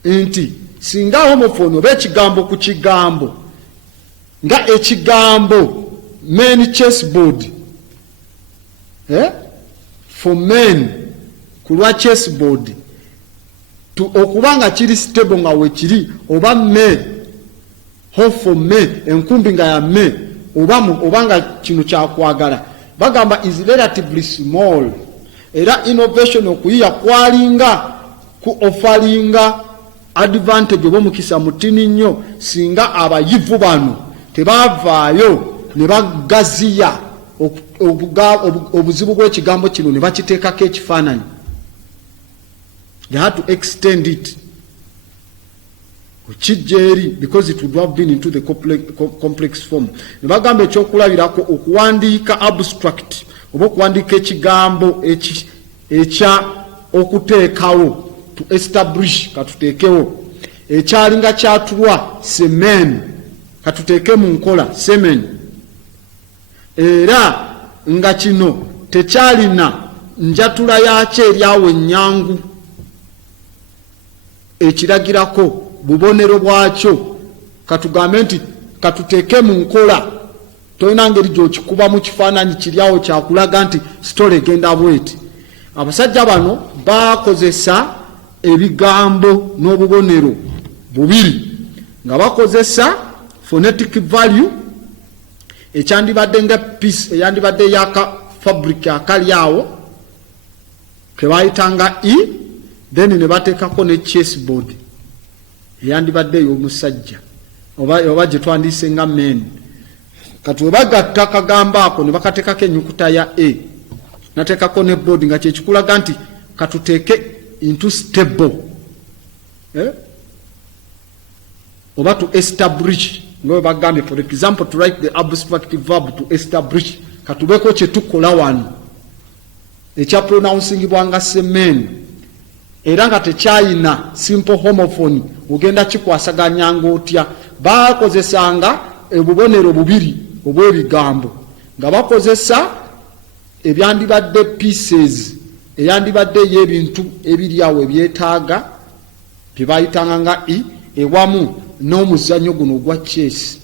nti singa homophone oba ekigambo ku kigambo nga ekigambo men chessboard, for men kulwa chessboard okubanga kiri stable nga wekiri oba me ho for me enkumbi nga ya me obanga kino kyakwagala bagamba is relatively small. Era innovation okuyiya kwalinga ku offeringa advantage oba mukisa mutini nnyo singa abayivu bano tebavaayo ne bagaziya obuzibu bw'ekigambo kino ne bakiteekako ekifaananyi. They had to extend it. Because it would have been into the complex form. Ne bagamba ekyokulabirako okuwandiika abstract oba okuwandiika ekigambo ekya okuteekawo, to establish katuteekewo ekyalinga kyatulwa semen katuteeke mu nkola semen, era nga kino tekyalina njatula yakyo eryawo ennyangu ekiragirako bubonero bwakyo, katugambe nti katuteeke mu nkola toyina ngeri gy'okikuba mu kifaananyi kiryawo kyakulaga nti sitole egenda bweti. Abasajja bano bakozesa ebigambo n'obubonero bubiri nga bakozesa phonetic value ekyandibadde nga piece eyandibadde yaka fabric akali awo kebayitanga i, then ne bateekako ne chessboard eyandibadde ey'omusajja oba gye twandiise nga men. Kati we bagatta akagamba ako ne bakateekako ennyukuta ya e nateekako ne board nga kyekikulaga nti katuteeke into stable oba to establish nga we bagambye, for example to write the abstract verb to establish, katubeeko kye tukola wano ekya pronouncingibwa nga semen era nga tekyayina simple homophone ogenda kikwasaganyanga otya. Bakozesanga obubonero bubiri obw'ebigambo nga bakozesa ebyandibadde pieces eyandibadde y'ebintu ebiri awo ebyetaaga bye bayitanga nga i ewamu n'omuzannyo guno ogwa chess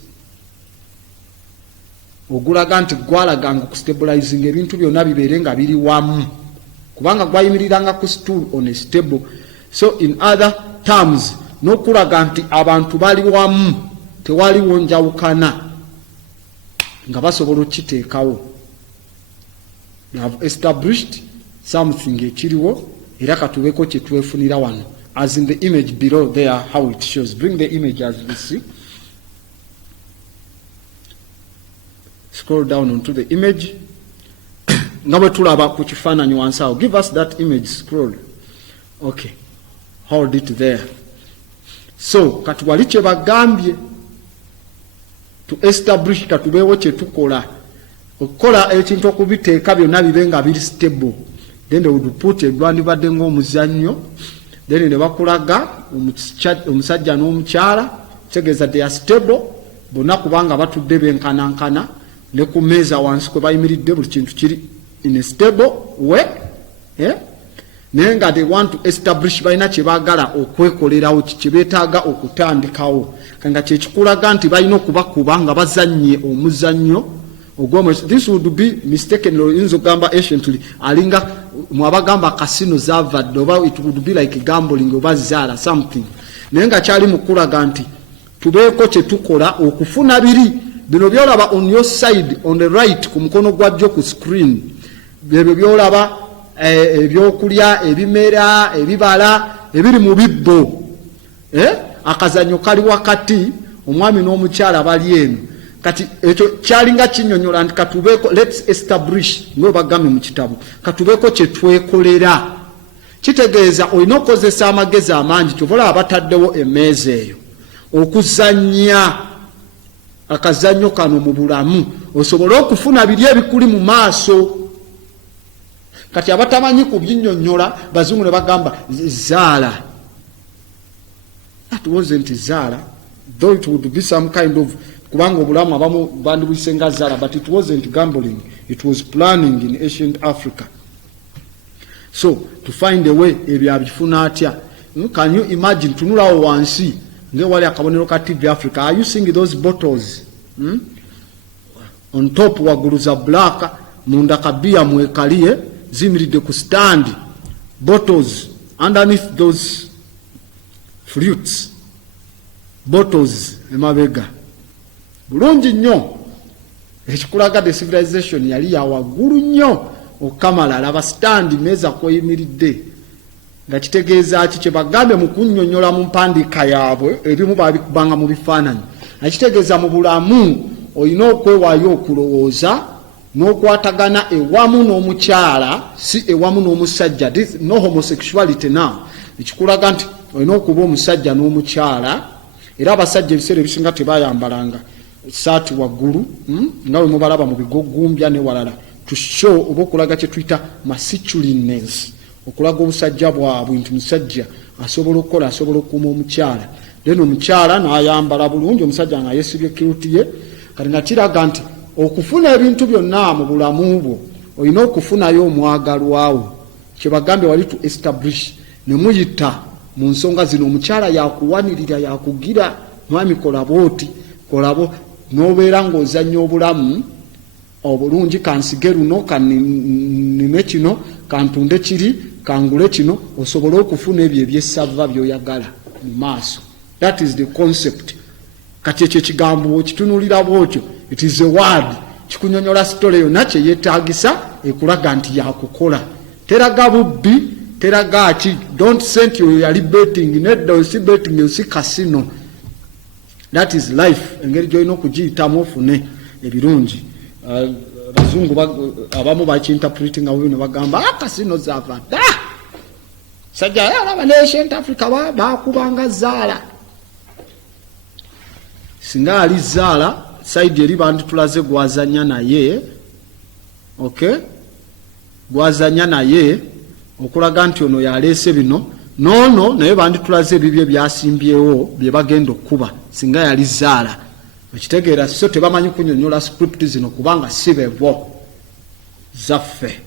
ogulaga nti gwalaganga ku stabilizing ebintu byonna bibeere nga biri wamu kubanga gwayimiriranga ku stool on a stable. So in other terms n'okulaga nti abantu bali wamu tewaliwo njawukana nga basobola okiteekawo. They have established something ekiriwo era katubeeko kye twefunira wano as in the image below there how it shows. Bring the image as we see. Scroll down onto the image. Nga bwe tulaba ku kifaananyi wansi awo. Give us that image, scroll. Okay. Hold it there. So kati wali kye bagambye to establish katubeewo kye tukola okukola ekintu okubiteeka byonna bibe nga biri stable, then they would put ebwandibadde ng'omuzannyo, then ne bakulaga omusajja n'omukyala kitegeeza they are stable bonna kubanga batudde benkanankana ne ku meeza wansi kwe bayimiridde buli kintu kiri in a stable way naye nga they want to establish balina kye baagala okwekolerawo kye beetaaga okutandikawo nga kyekikulaga nti balina okubakuba nga bazannye omuzannyo ogw'omweso. This would be mistaken oyinza okugamba anciently alinga mwabagamba kasino zavadde oba it would be like gambling oba zaala something, naye nga kyali mukulaga nti tubeeko kye tukola okufuna biri bino byolaba on your side on the right ku mukono gwa ddyo ku screen, byebyo byolaba ebyokulya ebimera ebibala ebiri mu bibbo akazanyo kali wakati omwami n'omukyala bali eno. Kati ekyo kyalinga kinyonyola nti katubeeko let's establish ngo bagambe mu kitabu katubeeko kye twekolera. Kitegeeza olina okukozesa amagezi amangi kyobola abataddewo emmeeza eyo okuzannya akazannyo kano mu bulamu osobole okufuna biri ebikuli mu maaso. Kati abatamanyi kubinnyonnyola bazungu ne bagamba zaala. That wasn't zaala, though it would be some kind of kubanga obulamu abamu bandibuyise nga zaala, but it wasn't gambling, it was planning in ancient Africa. So to find a way ebyo abifuna atya. Can you imagine tunulawo wansi ngewali akabonero ka TV Africa, are you seeing those bottles on top waggulu za black munda kabia mwekaliye zimiridde ku stand, bottles underneath those fruits, bottles emabega bulungi nnyo. Ekikulaga the civilization yali ya waggulu nnyo okamala laba stand meeza kweyimiridde nga kitegeeza ki kye bagambe mu kunnyonnyola mu mpandiika yaabwe ebimu babikubanga mu bifaananyi. Akitegeeza mu bulamu olina okwewaayo okulowooza n'okwatagana ewamu n'omukyala si ewamu n'omusajja. This no homosexuality now. Ekikulaga nti olina okuba omusajja n'omukyala era abasajja ebiseera ebisinga tebayambalanga saati waggulu nga bwe mubalaba mu bigogumbya ne walala to show oba okulaga kye tuyita masculineness, okulaga obusajja bwabwe nti musajja asobola okukola asobola okuuma omukyala. Then omukyala n'ayambala bulungi omusajja nga yeesibye kiruti ye. Kati nga kiraga nti okufuna ebintu byonna mu bulamu bwo olina okufunayo omwagalwawo. Kye bagambe wali to establish ne muyita mu nsonga zino omukyala yakuwanirira yakugira mwami kola bwoti kolabo nobeera ng'ozannya obulamu obulungi, kansige luno kanime kino kantunde kiri kangule kino osobole okufuna ebyo ebyessava by'oyagala mu maaso. That is the concept. Kati ekyo ekigambo kitunulira bwotyo, it is a word, kikunyonyola sitole yonna kye yeetaagisa ekulaga nti yakukola. Teraga bubbi, teraga ki, don't send you yali betting, nedda osi betting osi casino. That is life. Engeri gy'olina okugiyitamu ofune ebirungi. Abazungu abamu bakinterpreting awo ne bagamba casino zaava dda. Sajja alaba ne Ancient Africa bakubanga zaala. Singa ali zaala side eri bandi tulaze gwazanya naye, okay, gwazanya naye okulaga nti ono yaleese bino nono naye bandi tulaze ebibye byasimbyewo bye bagenda okuba singa yali zaala. Ekitegeera so tebamanyi kunyonyola script zino kubanga sibevo zaffe.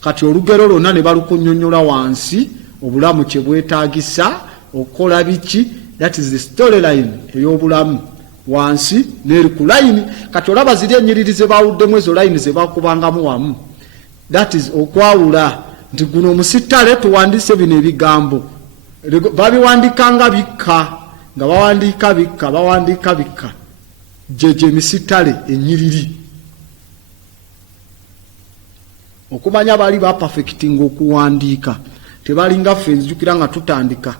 Kati olugero lwonna ne balukunyonyola wansi obulamu kye bwetaagisa okola biki. That is the storyline ey'obulamu wansi n'eri ku line. Kati olaba ziri ennyiriri ze bawuddemu ezo line ze bakubangamu wamu. That is okwawula nti guno omusittale tuwandiise bino ebigambo. Babiwandikanga bikka nga bawandiika bikka jeje emisittale ennyiriri. Okumanya bali ba perfecting okuwandiika tebalinga ffe nzijukira nga tutandika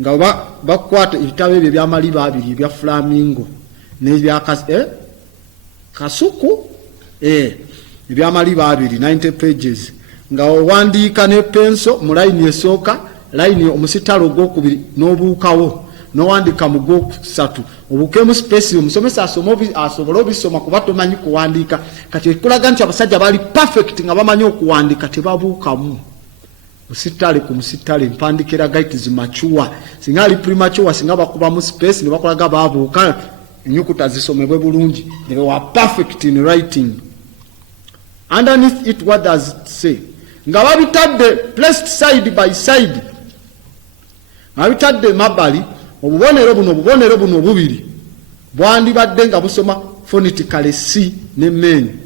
nga bakwata ebitabo ebyo ebyamaliba abiri ebya Flamingo n'ebya Kasuku ebyamaliba abiri 90 pages nga owandiika ne penso mu line esooka, line omusitalo ogwokubiri n'obuukawo n'owandika mu gwokusatu obukemu space omusomesa asobola obisoma kuba tomanyi kuwandiika. Kati ekulaga nti abasajja bali perfect nga bamanyi okuwandiika tebabuukamu. Musitale ku musitale mpandikira gaiti mature. Singa ali premature singa bakuba mu space ne bakolaga babuuka ennyukuta zisomebwe bulungi. They were perfect in writing. Underneath it, what does it say? Nga babitadde placed side by side. Babitadde mabali obubonero buno obubiri bwandibadde nga busoma phonetically C ne men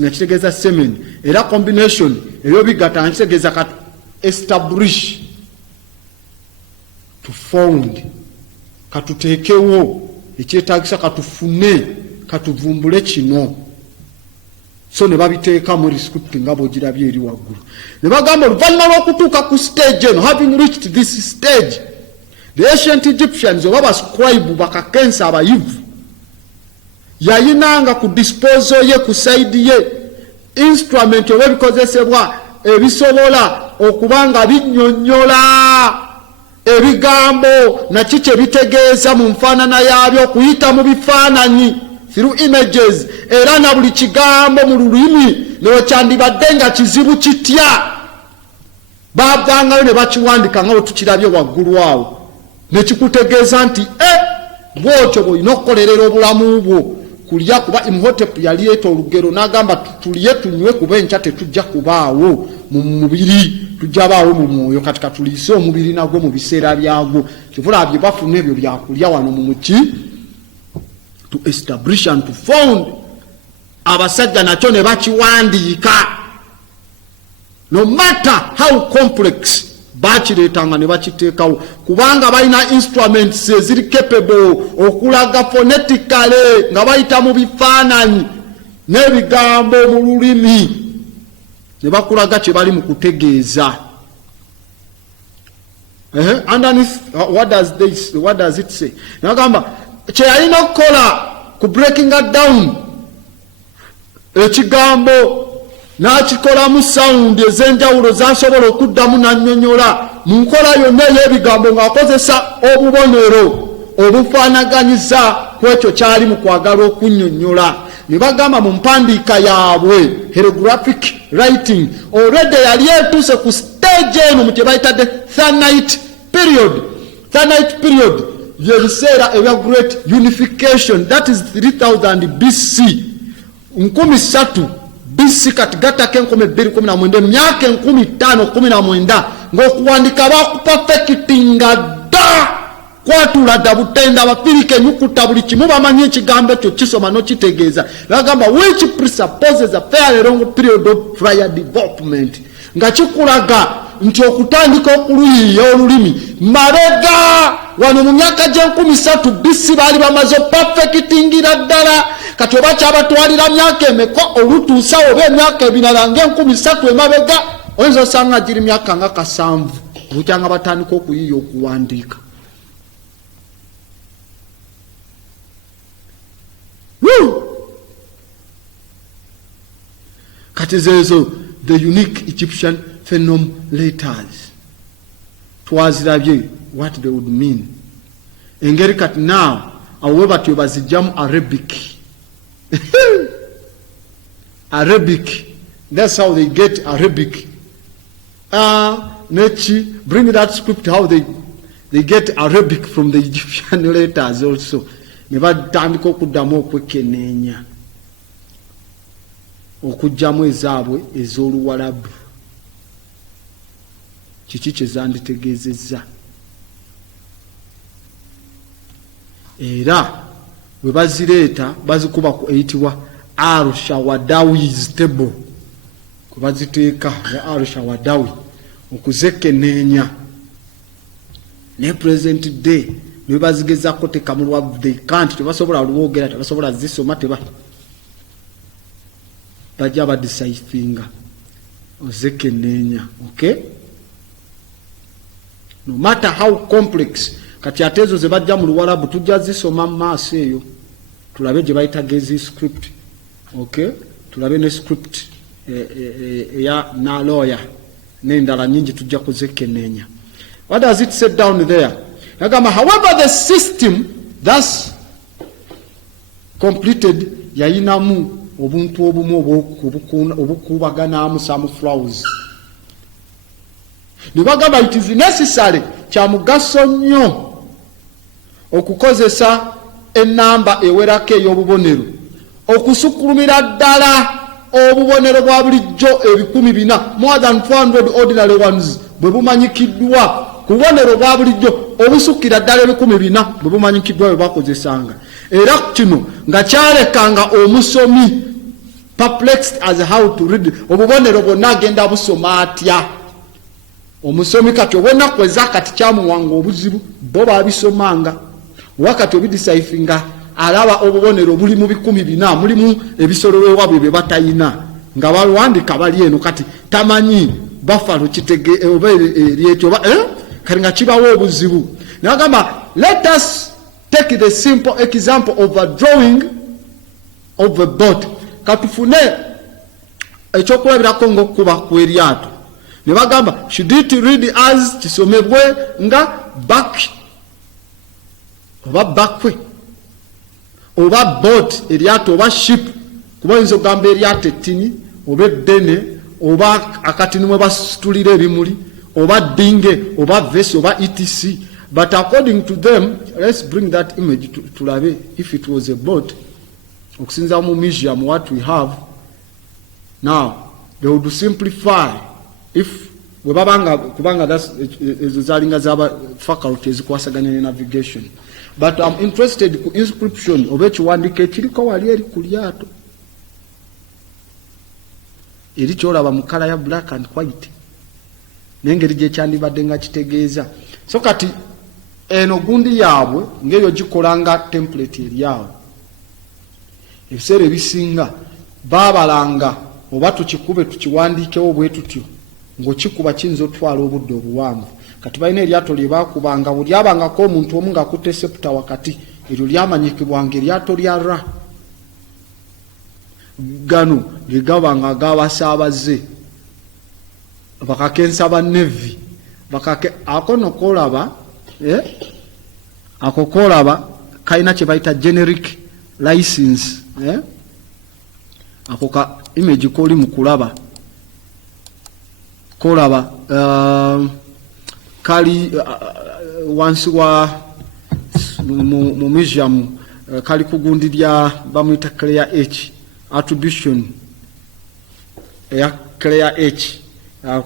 nga kitegeeza semen era combination ey'obigatta nga kitegeeza kati establish, to found, katuteekewo ekyetaagisa katufune katuvumbule kino. So ne babiteeka mu script nga bw'ogirabye eri waggulu. Ne bagamba oluvannyuma lw'okutuuka ku stage eno, having reached this stage, the ancient Egyptians oba bascribe bakakensa abayivu yayinanga ku disposal ye ku side ye instrument oba ebikozesebwa ebisobola okubanga binnyonnyola ebigambo naki kye bitegeeza mu nfaanana yaabyo okuyita mu bifaananyi through images. Era na buli kigambo mu lulimi newekyandibadde nga kizibu kitya bavangayo ne bakiwandika nga bwe tukirabye waggulu awo nekikutegeeza nti bwotyo bwolina okukolerera obulamu bwo kulya. Kuba Imhotep yali yeeta olugero n'agamba tuliye tunywe kuba enkya tetujja kubaawo mu mubiri, tujja baawo mu mwoyo. Kati katuliise omubiri nagwo mu biseera byagwo. Kivula bye bafuna ebyo byakulya wano mu muki to establish and to found. Abasajja nakyo ne bakiwandiika no matter how complex bakireetanga ne bakiteekawo kubanga balina instruments eziri capable okulaga phonetically nga bayita mu bifaananyi n'ebigambo mu lulimi ne bakulaga kye bali mu kutegeeza. Underneath what does it say? Nagamba kye yalina okukola ku breaking it down ekigambo n'akikolamu sound ez'enjawulo zasobola okuddamu n'annyonnyola mu nkola yonna ey'ebigambo ng'akozesa obubonero obufaanaganyiza ku ekyo kyali mu kwagala okunnyonnyola. Ne bagamba mu mpandiika yaabwe hieroglyphic writing already yali etuuse ku stage eno mu kye bayitadde Thanite period yebiseera ebya great unification. That is 3000 BC 13 BC kati gatako 219 emyaka 1519 ng'okuwandika bakupafekitinga dda kwatula dda butenda abafirika enyukuta buli kimu bamanyi ekigambo ekyo kisoma n'okitegeeza bagamba which presupposes a fairly long period of prior development nga kikulaga nti okutandika okuluyiya olulimi mabega wano mu myaka gye13 BC baali bamaze perfectingira ddala kati oba kyabatwalira myaka emeka olutuusa oba emyaka ebirala nga13 emabega oyinza osanga giri myaka nga 7 bukyanga batandika okuyiya okuwandiika. Kati zezo the unique Egyptian phenome letters twazirabye what they would mean engeri kati now awe batyo bazijjamu Arabic Arabic, that's how they get Arabic. Nechi bring that script how they get Arabic from the Egyptian letters also. Never tandika okuddamu okwekenneenya okujjamu ezaabwe ez'Oluwalabu. Kiki kye zanditegeezezza era bwe bazireeta bazikuba ku eyitibwa Al-Shawadawi's table kwe baziteeka ya Al-Shawadawi okuzekenneenya ne present day ne bazigezako tekamulwa they can't tebasobola luwogera tebasobola zisoma bajja badisaifinga ozekenneenya. Okay, no matter how complex kati ate ezo ze bajja mu Luwalabu tujja zisoma mu maaso eyo tulabe gye bayita gezi script. Okay, tulabe ne script ya na lawyer n'endala nyingi tujja kuzekenneenya. What does it say down there? Nagamba, however the system thus completed yayinamu obuntu obumu obukubaganaamu some flaws. Nibagamba it is necessary kya mugaso nnyo okukozesa ennamba ewerako ey'obubonero okusukulumira ddala obubonero bwa bulijjo 400 more than 400 ordinary ones bwe bumanyikiddwa ku bubonero bwa bulijjo obusukira ddala 400 bwe bumanyikiddwa bwe bakozesanga era kino nga kyalekanga omusomi perplexed as how to read obubonero bwonna agenda busoma atya. Omusomi kati obona kweza kati kyamuwanga obuzibu bo babisomanga wakati obidisaifinga alaba obubonero buli mu 400 mulimu ebisolo ewabwe bye batayina nga balwandika bali eno kati tamanyi buffalo kitege oba lyekyo kali nga kibawo obuzibu. Nagamba let us take the simple example of a drawing of a boat. Katufune ekyokulabirako ng'okuba kw'eryato ne bagamba should it read as kisomebwe nga back oba bakwe oba boat eryato oba ship kuba oyinza okugamba eryato ettini oba eddene oba akatini mwe basitulira ebimuli oba dinge oba vessel oba etc. But according to them, let's bring that image to tulabe if it was a boat okusinza mu museum what we have now they would simplify if webabanga kubanga that's ezo zalinga zaba faculty ezikwasaganya ne navigation. But I'm interested ku inscription oba ekiwandiiko ekiriko wali eri ku lyato eri kyolaba mu kala ya black and white n'engeri gye kyandibadde nga kitegeeza. So kati eno gundi yaabwe ng'eyo gikolanga template eryawo ebiseera ebisinga baabalanga oba tukikube tukiwandiikewo bwe tutyo ng'okikuba kiyinza otwala obudde obuwanvu. Kati balina eryato lye baakubanga bwe lyabangako omuntu omu ng'akutte seputa wakati eryo lyamanyikibwanga eryato lya Ra. Gano ge gabanga ag'abasaabaze bakakensa ba Navy akono kolaba ako kolaba kalina kye bayita generic license ako ka image koli mu kulaba kolaba kali wansi wa mu museum kali kugundi lya bamuyita Clear H attribution ya Clear H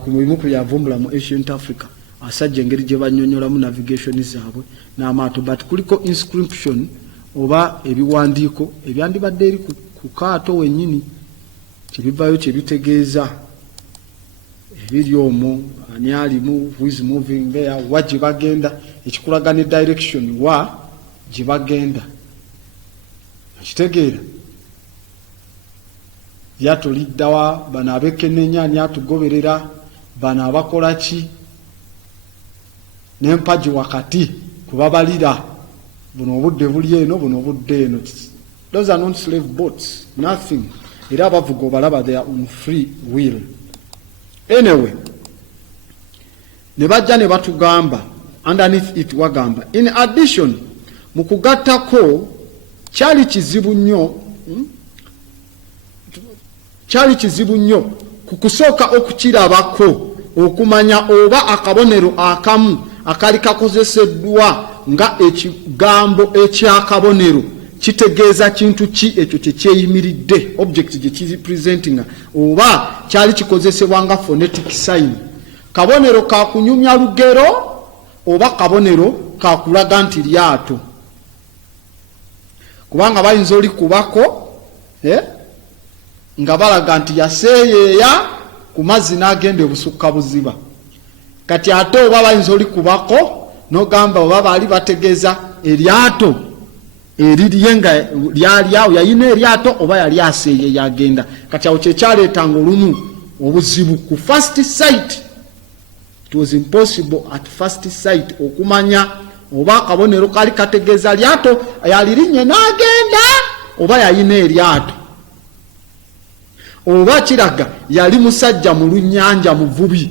ku mulimu ku yavumbula mu Ancient Africa asajja engeri gye bannyonnyolamu navigation zaabwe n'amaato, but kuliko inscription oba ebiwandiiko ebyandibadde eri ku kaato wennyini kyebivayo kyebitegeeza ebiri omwo, ani alimu, who is moving there, wa gye bagenda, ekikulaga ne direction wa gye bagenda. Okitegeera lyatoliddawa, bano abekenneenya ani atugoberera, bano abakola ki, n'empagi wakati kubabalira, buno obudde buli eno, buno obudde eno. Those are not slave boats, nothing. Era abavuga obalaba, they are on free will. Anyway, ne bajja ne batugamba underneath it wagamba, in addition mu kugattako kyali kizibu nnyo ku kusooka okukirabako okumanya oba akabonero akamu akali kakozeseddwa nga ekigambo ekyakabonero kitegeeza kintu ki ekyo kyekyeyimiridde, object gye kiri presenting, oba kyali kikozesebwa nga phonetic sign. Kabonero ka kunyumya lugero oba kabonero ka kulaga nti lyato, kubanga bayinza oli kubako nga balaga nti yaseeyeeya ku mazzi n'agenda ebusukka buziba. Kati ate oba bayinza oli kubako n'ogamba oba baali bategeeza eryato eririye nga lyalyawo yayina eryato oba yali aseeyeeya agenda. Kati awo kyekyaleetanga olumu obuzibu ku first sight. It was impossible at first sight okumanya oba akabonero kali kategeeza lyato yalirinnye n'agenda oba yayina eryato, oba kiraga yali musajja mu lunnyanja muvubi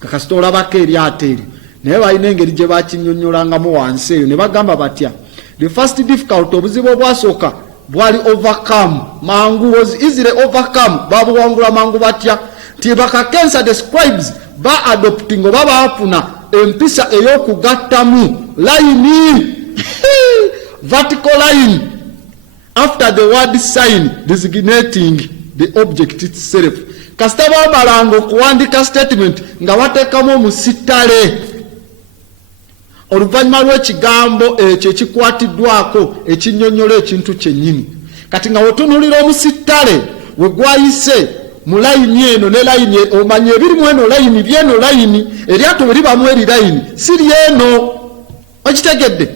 kakasita olabako eryato eryo. Naye balina engeri gye bakinnyonnyolangamu wansi eyo ne bagamba batya, the first difficult, obuzibu obwasooka bwali overcome mangu, was easily overcome, babuwangula mangu batya, nti bakakensa the scribes ba adopting oba baafuna empisa ey'okugattamu line vertical line after the word sign designating the object itself. Kasita babalanga okuwandika statement nga bateekamu omusitale oluvannyuma lw'ekigambo ekyo ekikwatiddwako ekinnyonnyola ekintu kyennyini. Kati nga wetunuulira omusitale we gwayise mu layini eno ne layini omanya ebirimu eno layini byeno layini, eryato bwe libamu eri layini si lyeno. Okitegedde?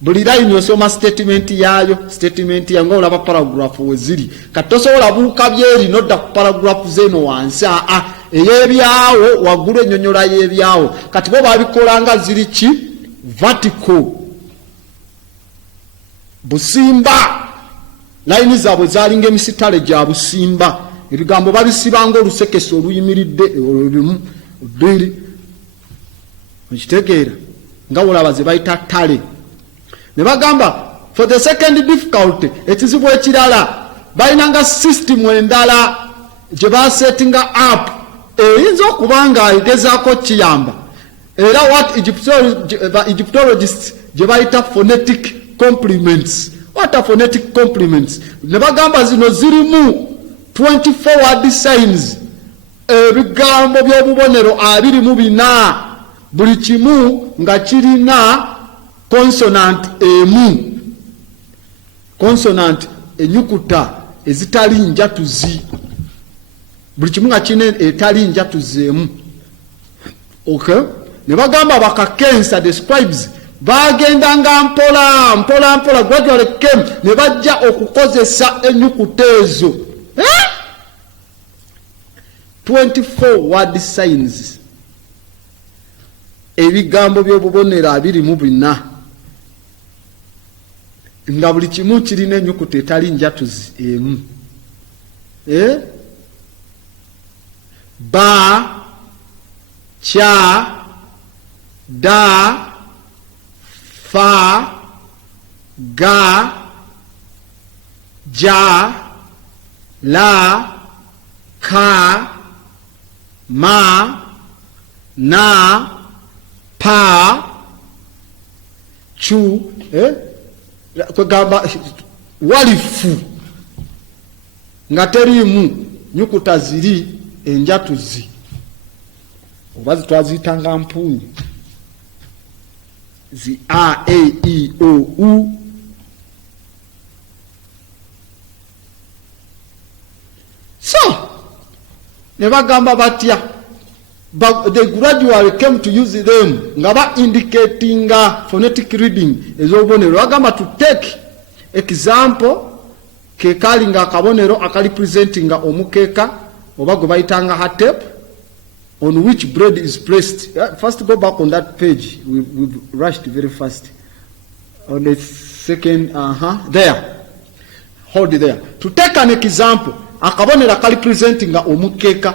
Buli layini osoma statement yaayo, statement yange olaba paragraph we ziri. Kati tosobola buuka byeri nodda ku paragraph zeno wansi, ey'ebyawo waggulu ennyonnyola y'ebyawo. Kati bo babikolanga ziri ki? Vertical. Busimba. Layini zaabwe zaalinga emisitale gya busimba. Ebigambo babisibanga olusekese oluyimiridde olubimu bbiri. Okitegeera? Nga olaba ze bayita ttale. Ne bagamba for the second difficulty, ekizibu ekirala balinanga system endala gye basettinga up eyinza okuba nga egezaako kiyamba, era what Egyptologists gye bayita phonetic complements. What are phonetic complements? Ne bagamba zino zirimu 24 word signs, ebigambo by'obubonero 24, buli kimu nga kirina consonant emu, consonant enyukuta ezitali njatuzi, buli kimu nga kirina etali njatuzi emu. Okay? Ne bagamba bakakensa the scribes bagendanga mpola gradually came ne bajja okukozesa enyukuta ezo 24 word signs, ebigambo by'obubonero 24 nga buli kimu kirina ennyukuta etali njatuzi emu. Ba, cha, da, fa, ga, ja, la, ka, ma, na, pa, chu, kwegamba walifu nga terimu nyukuta ziri enjatuzi. oba twazitanga mpunyi zi a e o u. So ne bagamba batya, they gradually came to use them nga ba indicating phonetic reading ez'obubonero. Bagamba to take example ke kali nga akabonero akali presenting omukeeka oba gwe bayitanga hatep on which bread is placed. First go back on that page, we've rushed very fast. On the second, there, hold it there. To take an example, akabonero akali presenting omukeeka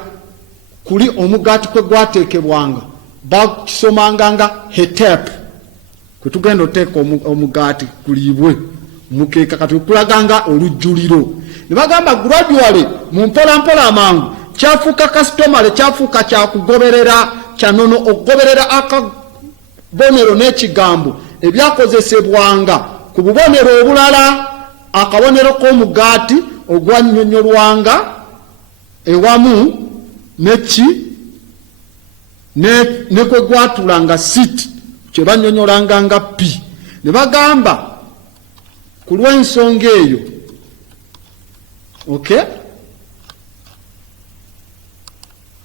kuli omugati kwe gwateekebwanga bakisomanga nga hetep. Kwe tugenda oteeka omugati kulibwe mukeeka kati kulaganga olujjuliro. Ne bagamba gradually mu mpolampola amangu kyafuuka customary, kyafuuka kyakugoberera kyanono okugoberera akabonero n'ekigambo ebyakozesebwanga ku bubonero obulala. Akabonero k'omugaati ogwannyonnyolwanga ewamu ne kwe gwatulanga sit kye bannyonnyolanga nga pi. Ne bagamba ku lw'ensonga eyo, okay,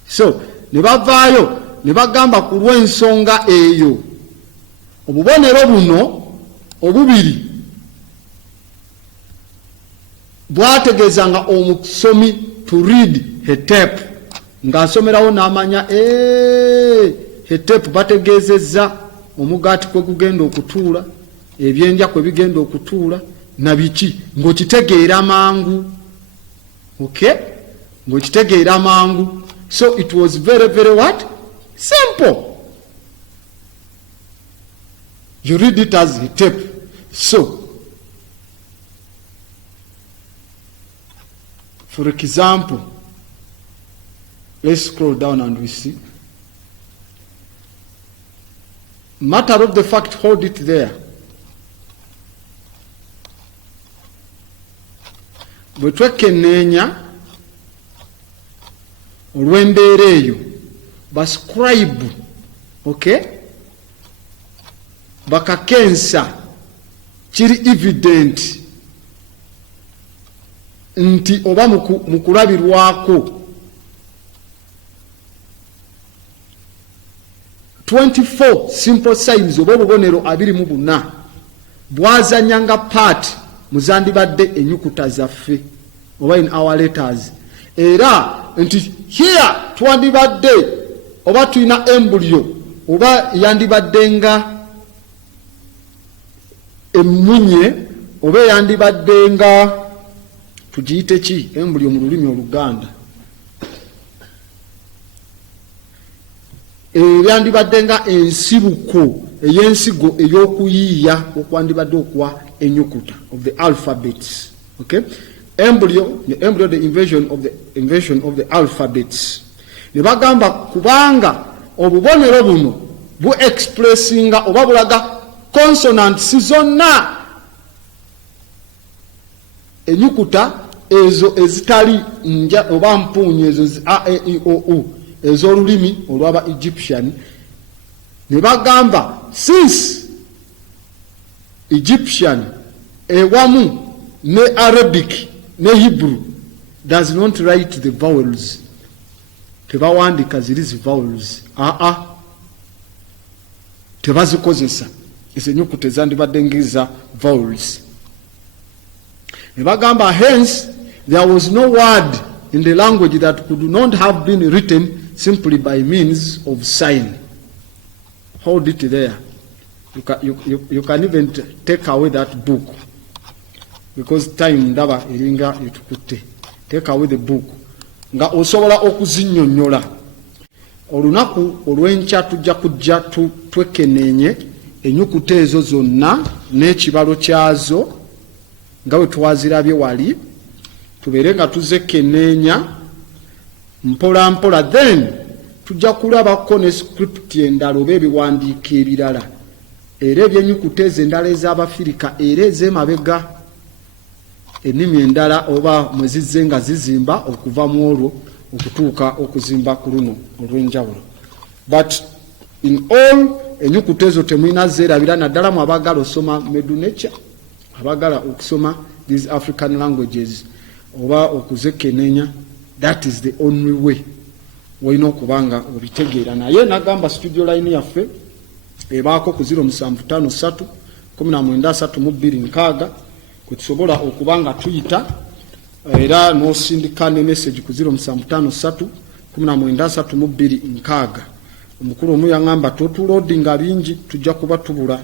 so ne bavaayo ne bagamba ku lw'ensonga eyo obubonero buno obubiri bwategeezanga omusomi to read hetep ng'asomerawo n'amanya hetep bategeezezza omugaati kwe gugenda okutuula, ebyenja kwe bigenda okutuula na biki, ng'okitegeera mangu. Okay, ng'okitegeera mangu. So it was very, very what? Simple. You read it as hetep. So for example, let's scroll down and we see. Matter of the fact, hold it there. Bwe twekenneenya olw'embeera eyo bascribe, okay, bakakensa kiri evident nti oba mukulabirwako 24 simple signs oba obubonero 24 bwazanyanga part muzandibadde enyukuta zaffe oba in our letters. Era nti here twandibadde oba tulina embryo oba yandibadde nga emmunye oba yandibadde nga tugiyite ki embryo mu lulimi Oluganda, yandibadde nga ensibuko ey'ensigo ey'okuyiiya okwandibadde okwa enyukuta of the alphabets. Okay, embryo the invention of the alphabets. Ne bagamba kubanga obubonero buno bu expressinga oba bulaga consonants zonna enyukuta ezo ezitali nja oba mpuunyi ezo a e i o u ez'olulimi olw'aba Egyptian. Ne bagamba since Egyptian ewamu ne Arabic ne Hebrew does not write the vowels, tebawandika ziri vowels, tebazikozesa ezo enyukuta ezandibadde ngeza vowels. Ne bagamba hence there was no word in the language that could not have been written simply by means of sign. Hold it there. You can even take away that book because time ndaba eringa etukutte. Take away the book nga osobola okuzinnyonnyola. Olunaku olw'enkya tujja kujja twekeneenye enyukuta ezo zonna n'ekibalo kyazo nga bwe twazirabye wali, tubeere nga tuzekenneenya mpola mpola, then tujja kulabako ne script endala oba ebiwandiiko ebirala era ebyenyukuta ezo endala ez'Abafirika era ez'emabega ennimi endala oba mwe zizze nga zizimba okuva mu olwo okutuuka okuzimba ku luno olw'enjawulo. but in all enyukuta ezo temulina zeerabira naddala mu abagala osoma Medunature, abagala okusoma these African languages oba okuzekenenya. That is the only way walina okubanga obitegeera. Naye nagamba studio line yaffe ebaako ku 0753 1932 kwe tusobola okubanga tuyita era n'osindika ne message ku 0753 1932. Omukulu omu yaŋŋamba totuloadinga bingi tujja kuba tubula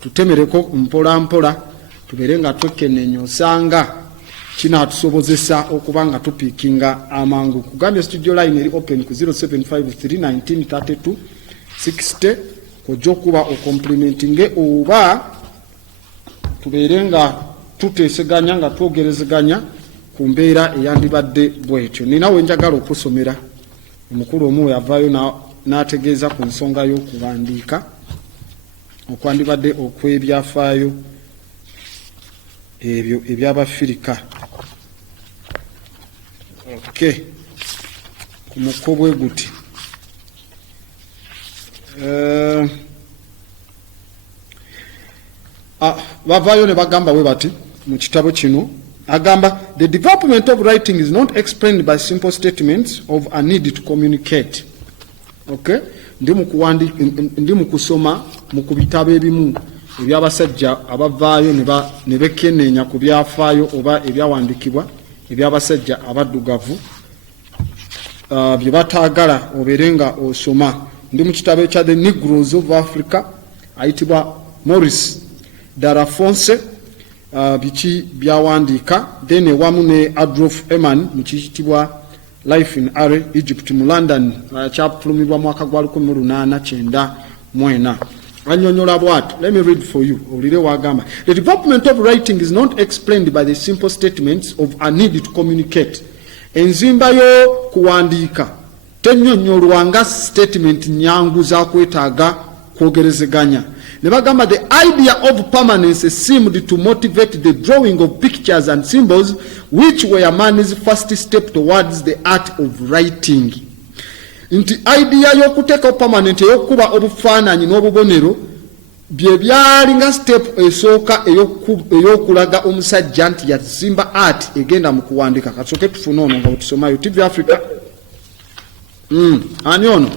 tutemereko mpola mpola tubeere nga twekenneenya osanga kinatusobozesa okubanga tupiikinga amangu. Kugambye studio line eri open ku 0753193260 kojja okuba okomplimentinge oba tubeere nga tuteeseganya nga twogerezeganya ku mbeera eyandibadde bwetyo. Nina we njagala okusomera omukulu omu yavaayo n'ategeeza ku nsonga y'okuwandiika okwandibadde okw'ebyafaayo ebyo eby'Abafirika. Okay. Ku mukobwe guti bavaayo ne bagamba we bati mu kitabo kino agamba the development of writing is not explained by simple statements of a need to communicate. Okay, ndi mu kusoma mu kubitabo ebimu ebyabasajja abavaayo ne bekenneenya ku byafaayo oba ebyawandikibwa ebyabasajja abaddugavu bye bataagala obeere nga osoma. Ndi mu kitabo ekya The Negroes of Africa ayitibwa Maurice Delafosse biki byawandiika, then ewamu ne Adolf Eman mu kiyitibwa Life in Are Egypt mu London kyafulumibwa mwaka gwa 1894. Anyonyola bw'ati. Let me read for you. Olire wagamba. The development of writing is not explained by the simple statements of a need to communicate. Enzimba yo kuwandiika tennyonnyolwa nga statement nyangu za kwetaaga kwogerezeganya. Ne bagamba the idea of permanence seemed to motivate the drawing of pictures and symbols which were man's first step towards the art of writing. Nti idea y'okuteeka permanent ey'okuba obufaananyi n'obubonero bye byali nga step esooka ey'okulaga omusajja nti yazimba art egenda mu kuwandiika. Kasooke tufune ono nga bwetusomayo TV Africa. Ani ono?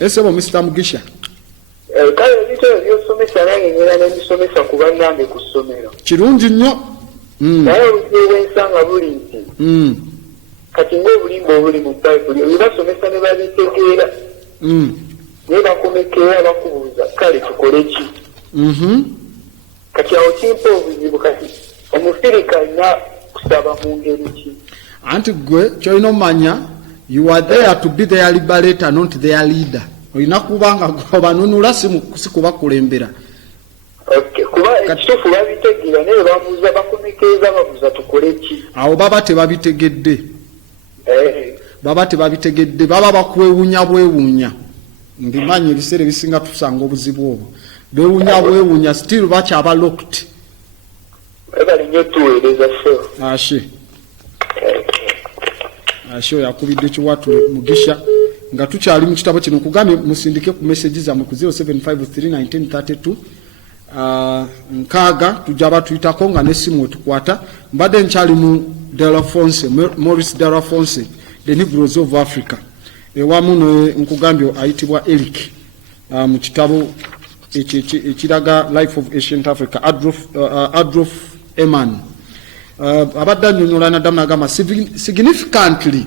Esebo Mr. Mugisha. Kale ebito ebyosomesa nange ngenda nebisomesa ku bannange ku ssomero. Kirungi nnyo. Naye olugero lwensanga buli nti kati ng'obulimba obuli mu Bayibuli ebibasomesa ne babitegeera naye bakomekeera bakubuuza kale tukole ki? Kati awo kimpa obuzibu kati Omufirika alina kusaba mu ngeri ki? Anti gwe kyolina omanya you are there to be their liberator not their leader. Olina kubanga obanunula si kubakulembera. Kuba ekituufu babitegeera naye bamuuza bakomekeeza babuuza tukole ki? Awo baba tebabitegedde. Baba tebabitegedde, baba bakwewunya bwewunya. Ndimanyi ebiseera ebisinga tusanga obuzibu obwo. Bewunya bwewunya still bakyaba locked. Balinyo tuweereza so. Ashe yakubidde kiwatule Mugisha nga tukyali mu kitabo kino kugambye musindike ku message zammwe ku 07531932 nkaaga tujja batuyitako nga n'essimu wetukwata. Mbadde nkyali mu Delafosse, Maurice Delafosse, The Negroes of Africa ewamu nkugambye ayitibwa Eric mu kitabo ekiraga Life of Ancient Africa Adolf Eman. Abadde annyonnyola naddamu n'agamba significantly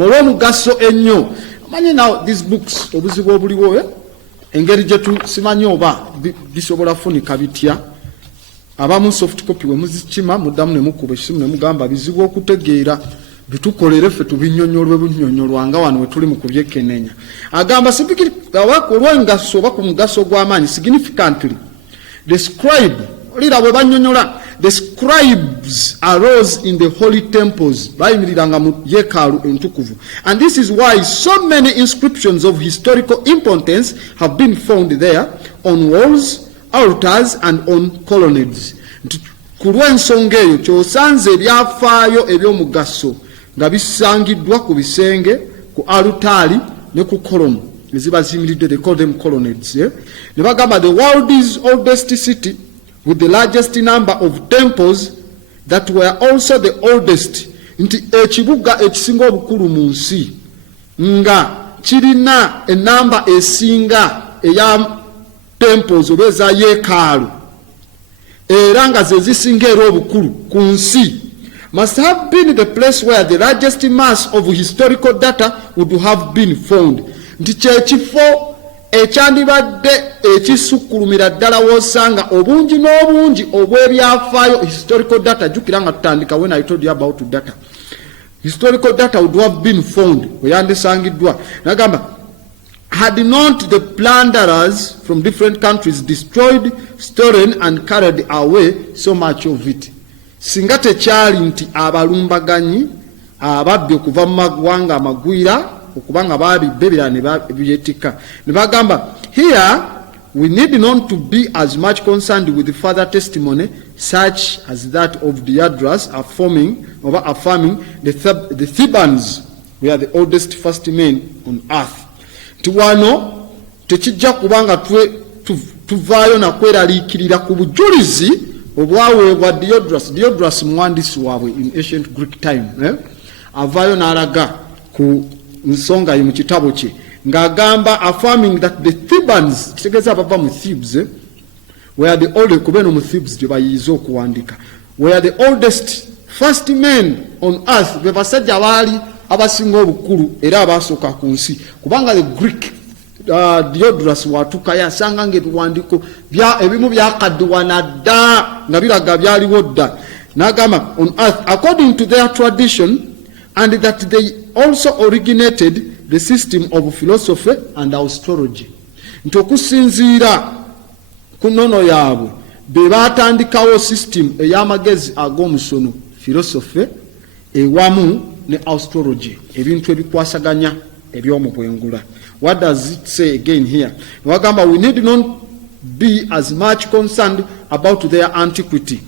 olw'omugaso ennyo. Amanyi now these books obuzibu obuliwo engeri gye tusimanyi oba bisobola funika bitya. Abamu soft copy we muzikima muddamu ne mukuba ekisimu ne mugamba bizibu okutegeera bitukolere ffe tubinnyonnyolwe bunnyonnyolwanga wano we tuli mu kubyekenneenya. Agamba olw'engaso oba ku mugaso gw'amaanyi significantly the scribe olira bwe bannyonnyola the scribes arose in the holy temples bayimiriranga mu yeekaalu entukuvu, and this is why so many inscriptions of historical importance have been found there on walls, altars and on colonnades. Ku lw'ensonga eyo kyosanze ebyafaayo eby'omugaso nga bisangiddwa ku bisenge ku alutali ne ku column eziba ziyimiridde, they call them colonnades. Ne bagamba the world's oldest city with the largest number of temples that were also the oldest, nti ekibuga ekisinga obukulu mu nsi nga kirina enamba esinga eya temples oba eza yeekaalu era nga ze zisinga era obukulu ku nsi, must have been the place where the largest mass of historical data would have been found. Nti kyekifo ekyandibadde ekisukkulumira ddala w'osanga obungi n'obungi obw'ebyafaayo historical data. Jjukira nga tutandika when I told you about data. Historical data would have been found weyandisangiddwa. Nagamba had not the plunderers from different countries destroyed, stolen and carried away so much of it. Singa tekyali nti abalumbaganyi ababbi okuva mu magwanga amagwira okuba nga babibebera ne babyetika. Ne bagamba here we need not to be as much concerned with the further testimony such as that of Diodorus affirming the Thebans were the oldest first men on earth. Tiwano tekijja kubanga tuvaayo na kweraliikirira ku bujulizi obwaweebwa Diodorus. Diodorus muwandiisi waabwe in ancient Greek time, avaayo n'alaga ku nsonga ye mu kitabo kye ng'agamba affirming that the Thebans, kitegeeza abava mu Thebes, were the oldest, kubeno mu Thebes gye bayiyiza okuwandika, were the oldest first men on earth, be basajja baali abasinga obukulu era abasooka ku nsi. Kubanga the Greek Diodorus watuka yasanga ng'ebiwandiiko ebimu byakaddiwana dda nga biraga byaliwo dda. N'agamba on earth according to their tradition, and that they also originated the system of philosophy and astrology. Nti okusinziira ku nnono yaabwe be baatandikawo system ey'amagezi ag'omusono, philosophy ewamu ne astrology, ebintu ebikwasaganya eby'omu bwengula. What does it say again here? Wagamba we need not be as much concerned about their antiquity.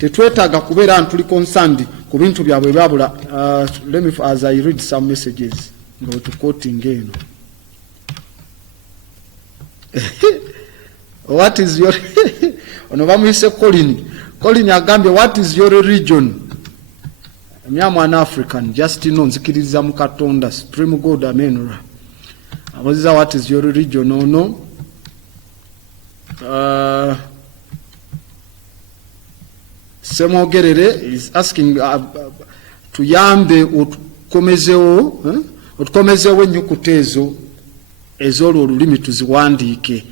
Tetwetaaga kubeera ntuli concerned ku bintu byabwe byabula. Let me, as I read some messages, go to quoting eno. What is your ono bamuyise Colin agambye what is your religion? Mwana African just nzikiriza mu Katonda Supreme God amenura. Abaziza what is your religion? No. Semogerere is asking tuyambe otukomezewo ennyukuta ez'olwo olulimi tuziwandiike.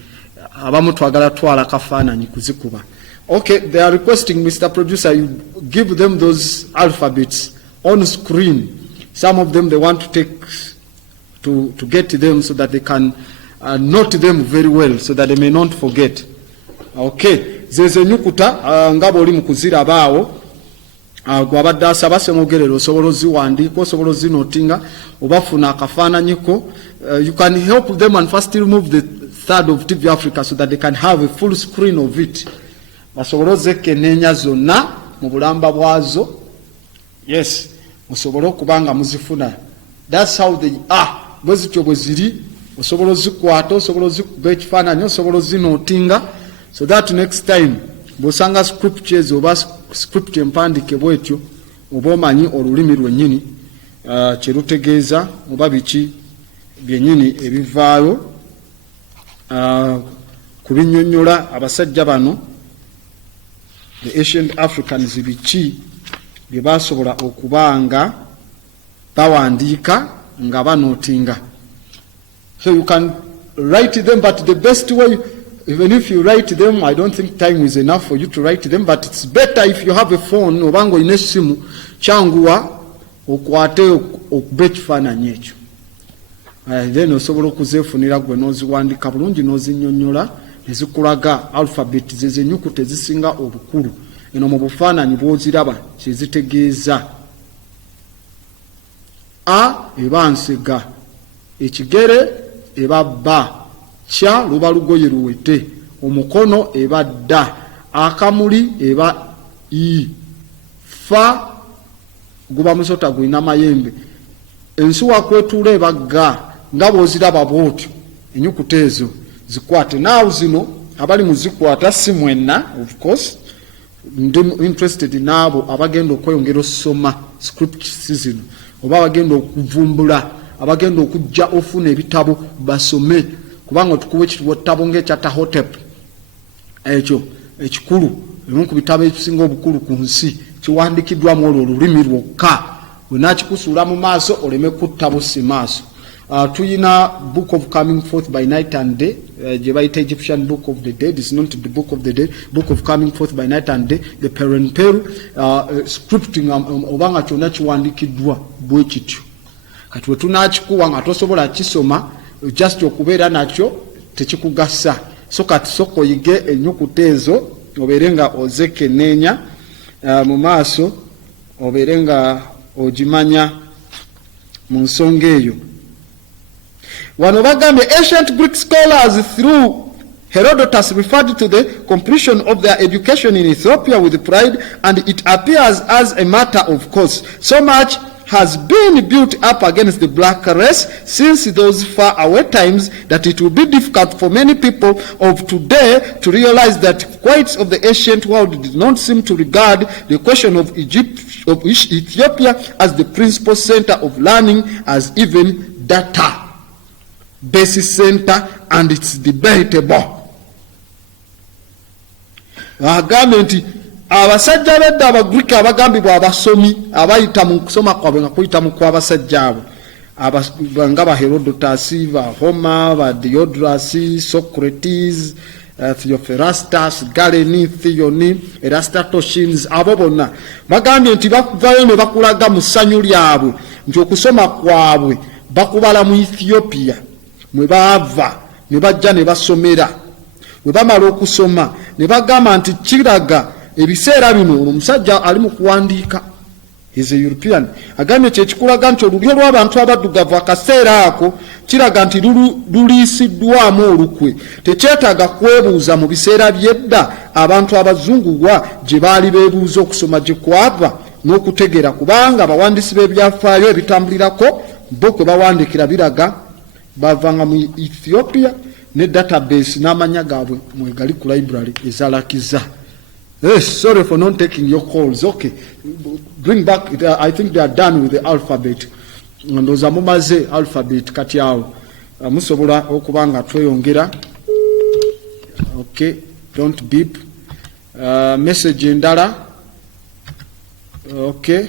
Abamu twagala twala kafaananyi kuzikuba. Okay, they are requesting, Mr. Producer, you give them those alphabets on screen. Some of them they want to take to get them so that they can note them very well so that they may not forget. Okay, zeze ennyukuta nga bw'oli mu kuzirabaawo gw'abadde asaba Semogerero osobola oziwandiika, osobola ozinootinga, obafuna akafaananyiko. You can help them and first remove the third of TV Africa so that they can have a full screen of it. Basobole ozekenneenya zonna mu bulamba bwazo. Yes, musobole okuba nga muzifuna. That's how they are. Bwe zityo bwe ziri, osobola ozikwata, osobola ozikuba ekifaananyi, osobola ozinootinga, so that next time bw'osanga scriptures oba script empandike bwetyo oba omanyi olulimi lwennyini kye lutegeeza oba biki byennyini ebivaayo kubinnyonnyola abasajja bano the ancient Africans biki bye basobola okuba nga bawandiika nga banootinga. So you can write them, but the best way, even if you write them, I don't think time is enough for you to write them, but it's better if you have a phone obango ine simu kyanguwa okwate okuba ekifaananyi ekyo. Then osobola okuzeefunira gwe n'oziwandika bulungi n'ozinnyonnyola ne zikulaga alphabet ze ennyukuta ezisinga obukulu. Eno mu bufaananyi bw'oziraba kye zitegeeza. A eba nsega, ekigere eba bba, kya luba lugoye luwete, omukono eba dda, akamuli eba i, fa guba musota gwina mayembe ensuwa kwetula ebagga nga bw'oziraba bw'otyo ennyukuta ezo zikwate naawe zino abali muzikwata si mwenna of course ndi interested n'abo abagenda okweyongera okusoma scripts zino oba abagenda okuvumbula abagenda okujja ofuna ebitabo basome kubanga tukuwa ekitabo ng'ekya Tahotep ekyo ekikulu ebimu ku bitabo ebisinga obukulu ku nsi kiwandikiddwamu olwo olulimi lwokka wenaakikusuula mu maaso oleme kutta busi maaso. Tuyina book of coming forth by night and day, gye bayita Egyptian book of the dead, is not the book of the dead, book of coming forth by night and day, the Perenperu, scripting obanga kyonna kiwandikiddwa bwe kityo. Kati we tunaakikuwa nga tosobola kisoma just okubeera nakyo tekikugasa. So kati soko oyige ennyukuta ezo obeere nga ozekenneenya mu maaso obeere nga ogimanya mu nsonga eyo. Wano bagambye ancient Greek scholars through Herodotus referred to the completion of their education in Ethiopia with pride, and it appears as a matter of course. So much has been built up against the black race since those far away times that it will be difficult for many people of today to realize that whites of the ancient world did not seem to regard the question of Ethiopia as the principal center of learning, as even data basis center, and it's debatable. Agambye nti abasajja bedda abagiriki abagambibwa abasomi abayita mu kusoma kwabwe nga kuyita mu kw'abasajja abo nga ba Herodotus, ba Homer, ba Diodorus, Socrates, Theophrastus, Galeni, Theoni, Eratosthenes, abo bonna bagambye nti bavayo ne bakulaga mu ssanyu lyabwe nti okusoma kwabwe bakubala mu Ethiopia mwe baava ne bajja ne basomera. Bwe bamala okusoma ne bagamba nti kiraga ebiseera bino omusajja ali mu kuwandiika, is a European, agambye kyekikulaga nti olulyo lw'abantu abaddugavu akaseera ako kiraga nti luliisiddwamu olukwe, tekyetaaga kwebuuza mu biseera by'edda abantu abazunguwa gye baali beebuuza okusoma gye kwava n'okutegeera, kubanga abawandiisi b'ebyafaayo ebitambulirako bo kwe bawandiikira biraga bavanga mu Ethiopia ne database n'amanya gaabwe mwegali ku library ezalakiza. Yes, sorry for not taking your calls. Okay, bring back. I think they are done with the alphabet. Ndoza mumaze alphabet kati awo musobola okubanga tweyongera. Okay, don't beep. Message endala. Okay.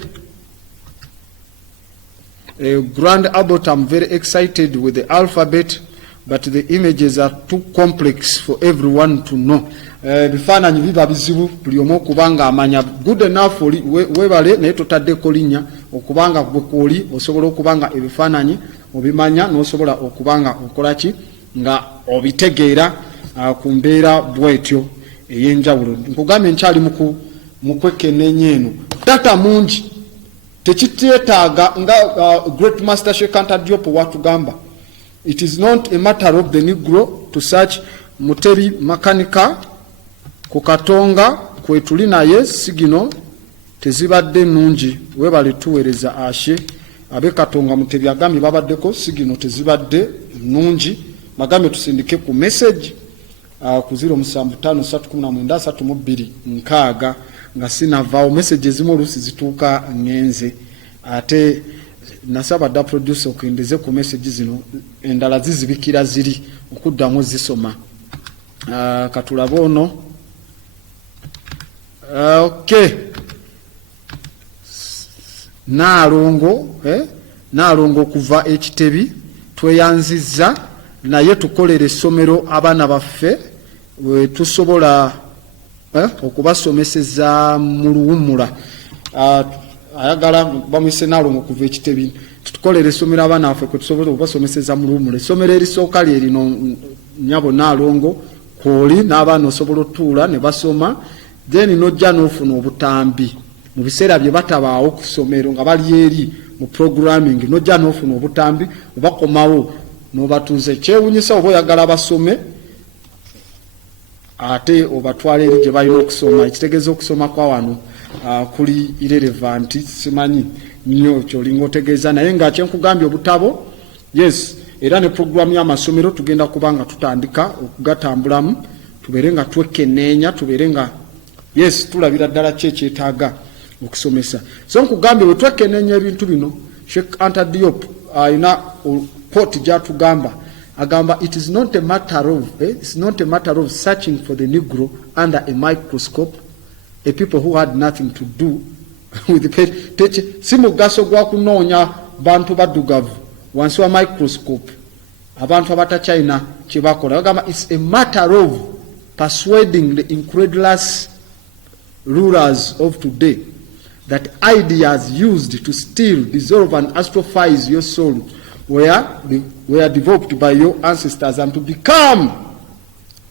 Grand Abbot, I'm very excited with the alphabet, but the images are too complex for everyone to know. Bifaananyi biba bizibu buli omu okubanga amanya. Good enough webale naye totaddeko linnya okubanga gwe kwoli osobola okubanga ebifaananyi obimanya n'osobola okubanga okolaki nga obitegeera ku mbeera bwetyo ey'enjawulo. Nkugambye nkyali mu kwekenneenya eno. Data mungi tekiteetaaga nga Great Master Sheikh Anta Diop watugamba. It is not a matter of the Negro to search Mutebi makanika ku Katonga kwetuli naye sigino tezibadde nungi. Webale tuweereza ashe abe Katonga Mutebi agambye babaddeko sigino tezibadde nungi. Bagambye tusindike ku message ku 07531932 nga sinavaawo message ezimu oluusi zituuka ngenze ate nasaba da producer okendeze ku message zino endala zizibikira ziri okuddamu zisoma. Katulabe ono. Okay, Naalongo kuva Ekitebi tweyanzizza naye tukolere essomero abaana baffe we tusobola okubasomeseza mu luwummula. Ayagala bamwise Naalongo kuva Ekitebi tukolere essomero abaana baffe kwe tusobola okubasomeseza mu luwummula. Essomero erisooka lye lino nnyabo Naalongo kwoli n'abaana osobola otuula ne basoma, then nojja n'ofuna obutambi mu biseera bye batabaawo ku ssomero nga bali eri mu programming, nojja n'ofuna obutambi obakomawo n'obatuuze. Kyewunyisa oba oyagala basome ate obatwala eri gye balina okusoma. Ekitegeeza okusoma kwa wano kuli irrelevant simanyi nnyo ky'olinga otegeeza naye nga kyenkugambye obutabo yes era ne programu y'amasomero tugenda kuba nga tutandika okugatambulamu tubeere nga twekenneenya tubeere nga yes tulabira ddala ki ekyetaaga okusomesa so nkugambye bwe twekenneenya ebintu bino Sheikh Anta Diop ayina quote gy'atugamba agamba it is not a matter of searching for the Negro under a microscope a people who had nothing to do with the si mugaso gwa kunoonya bantu baddugavu wansi wa microscope abantu abatakyalina kye bakola bagamba it's a matter of persuading the incredulous rulers of today that ideas used to steal, dissolve and astrophize your soul were developed by your ancestors and to become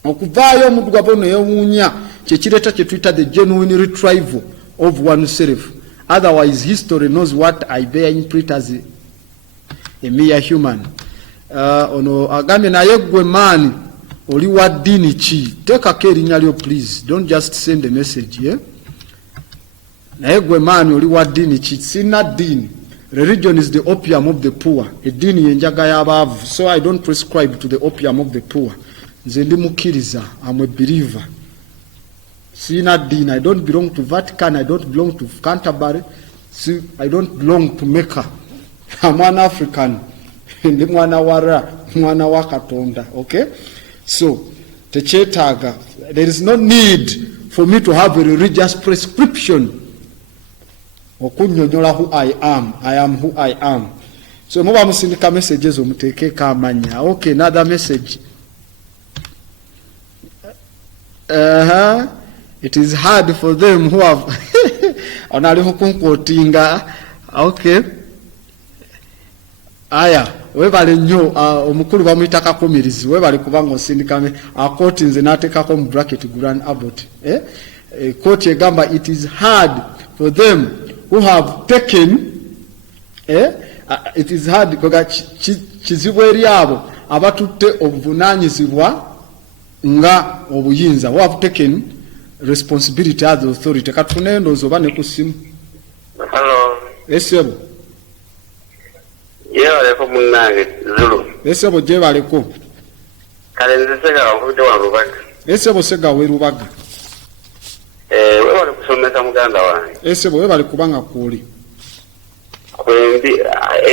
okuvaayo omuddugavu ono yewuunya kyekireta kye tuyita the genuine retrieval of oneself. Otherwise history knows what I bear imprint as a mere human. Ono agambye naye gwe maani oli wa ddiini ki teekako erinnya lyo please don't just send a message naye gwe maani oli wa ddiini ki sina ddiini. Religion is the opium of the poor. Eddiini yenjaga y'abaavu. So I don't prescribe to the opium of the poor. Nze ndi mukkiriza, I'm a believer. Sina ddiini. I don't belong to Vatican. I don't belong to Canterbury. I don't belong to Mecca. I'm an African. Ndi mwana wara, mwana wa Katonda. Okay? So, tekyetaaga. There is no need for me to have a religious prescription. Okunyonyola who I am who I am. So muba musindika messages omuteekeko amanya. Okay, another message. It is hard for them who have onali hukunkotinga. Okay. Aya, webale nnyo omukulu bamuyita kakomirizi webale kubanga osindika akoti nze n'ateekako mu bracket Grand Abbott. Koti egamba it is hard for them who have taken it is hard koga kizibu eri abo abatutte obuvunaanyizibwa nga obuyinza who have taken responsibility as the authority. Katufune endowooza oba ne ku ssimu. Hello. Esebo. Yebaleko munnange Zulu. Esebo gyebaleko. Kale nze Sega wavudde wa Lubaga. Esebo Sega we Lubaga. Webale kusomesa muganda wange. Esebo webale kubanga kuuli. Kwendi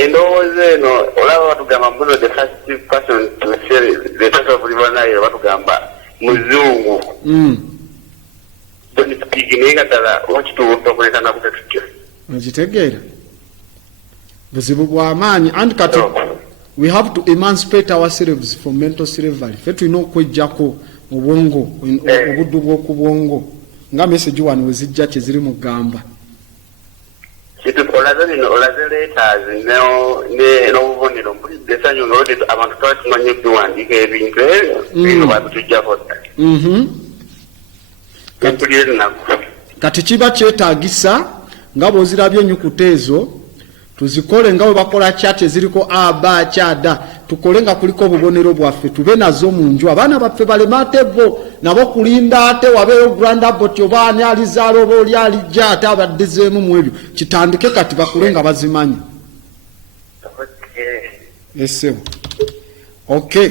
endowooza eno olaba batugamba mbuno the first person to say the title of River Nile batugamba muzungu. Don't speak in English wakituwutta okulekana kutetutya. Okitegeera? Buzibu bwa maanyi and kati we have to emancipate ourselves from mental slavery. Ffe tulina okweggyako obwongo obuddu bw'oku bwongo. Nga message wano wezijja kyeziri mu gamba. Olaze letters n'obubonero mpulidde essanyu ng'oludde abantu twakimanya okubiwandiika ebintu ebyo babitujjako dda. Kati kiba kyetaagisa nga bw'ozirabye ennyukuta ezo tuzikole nga bwe bakola kyati eziriko aba kyada tukole nga kuliko obubonero bwaffe tube nazo mu nju abaana baffe balema ate bo nabo kulinda ate wabeeyo Grand Abbott oba ani alizaala oba oli alijja ate abaddezeemu mu ebyo kitandike kati bakule nga bazimanyi. Esebo. Okay.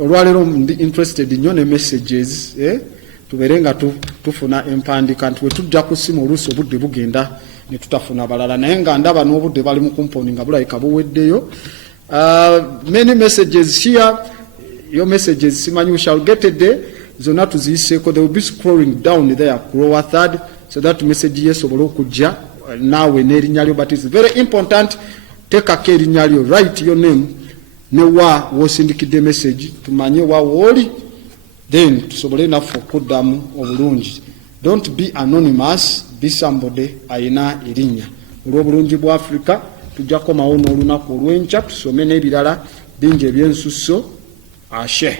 Olwaleero ndi interested nnyo ne messages tubeere nga tufuna empandiika nti we tujja ku ssimu oluusi obudde bugenda ne tutafuna balala naye nga ndaba n'obudde bali mu kumponi nga bulabika buweddeyo. Many messages here. Your messages simanyi we shall get a day zonna tuziyiseeko. They will be scrolling down there grower third so that message yesobole okujja naawe n'erinnya lyo but it's very important teekako erinnya lyo write your name ne wa w'osindikidde message tumanye wa wooli then tusobole naffe okuddamu obulungi. Don't be anonymous, be somebody ayina erinnya. Olw'obulungi bwa Africa tujja komawo n'olunaku olw'enkya tusome n'ebirala bingi ebyensusso. Ashe.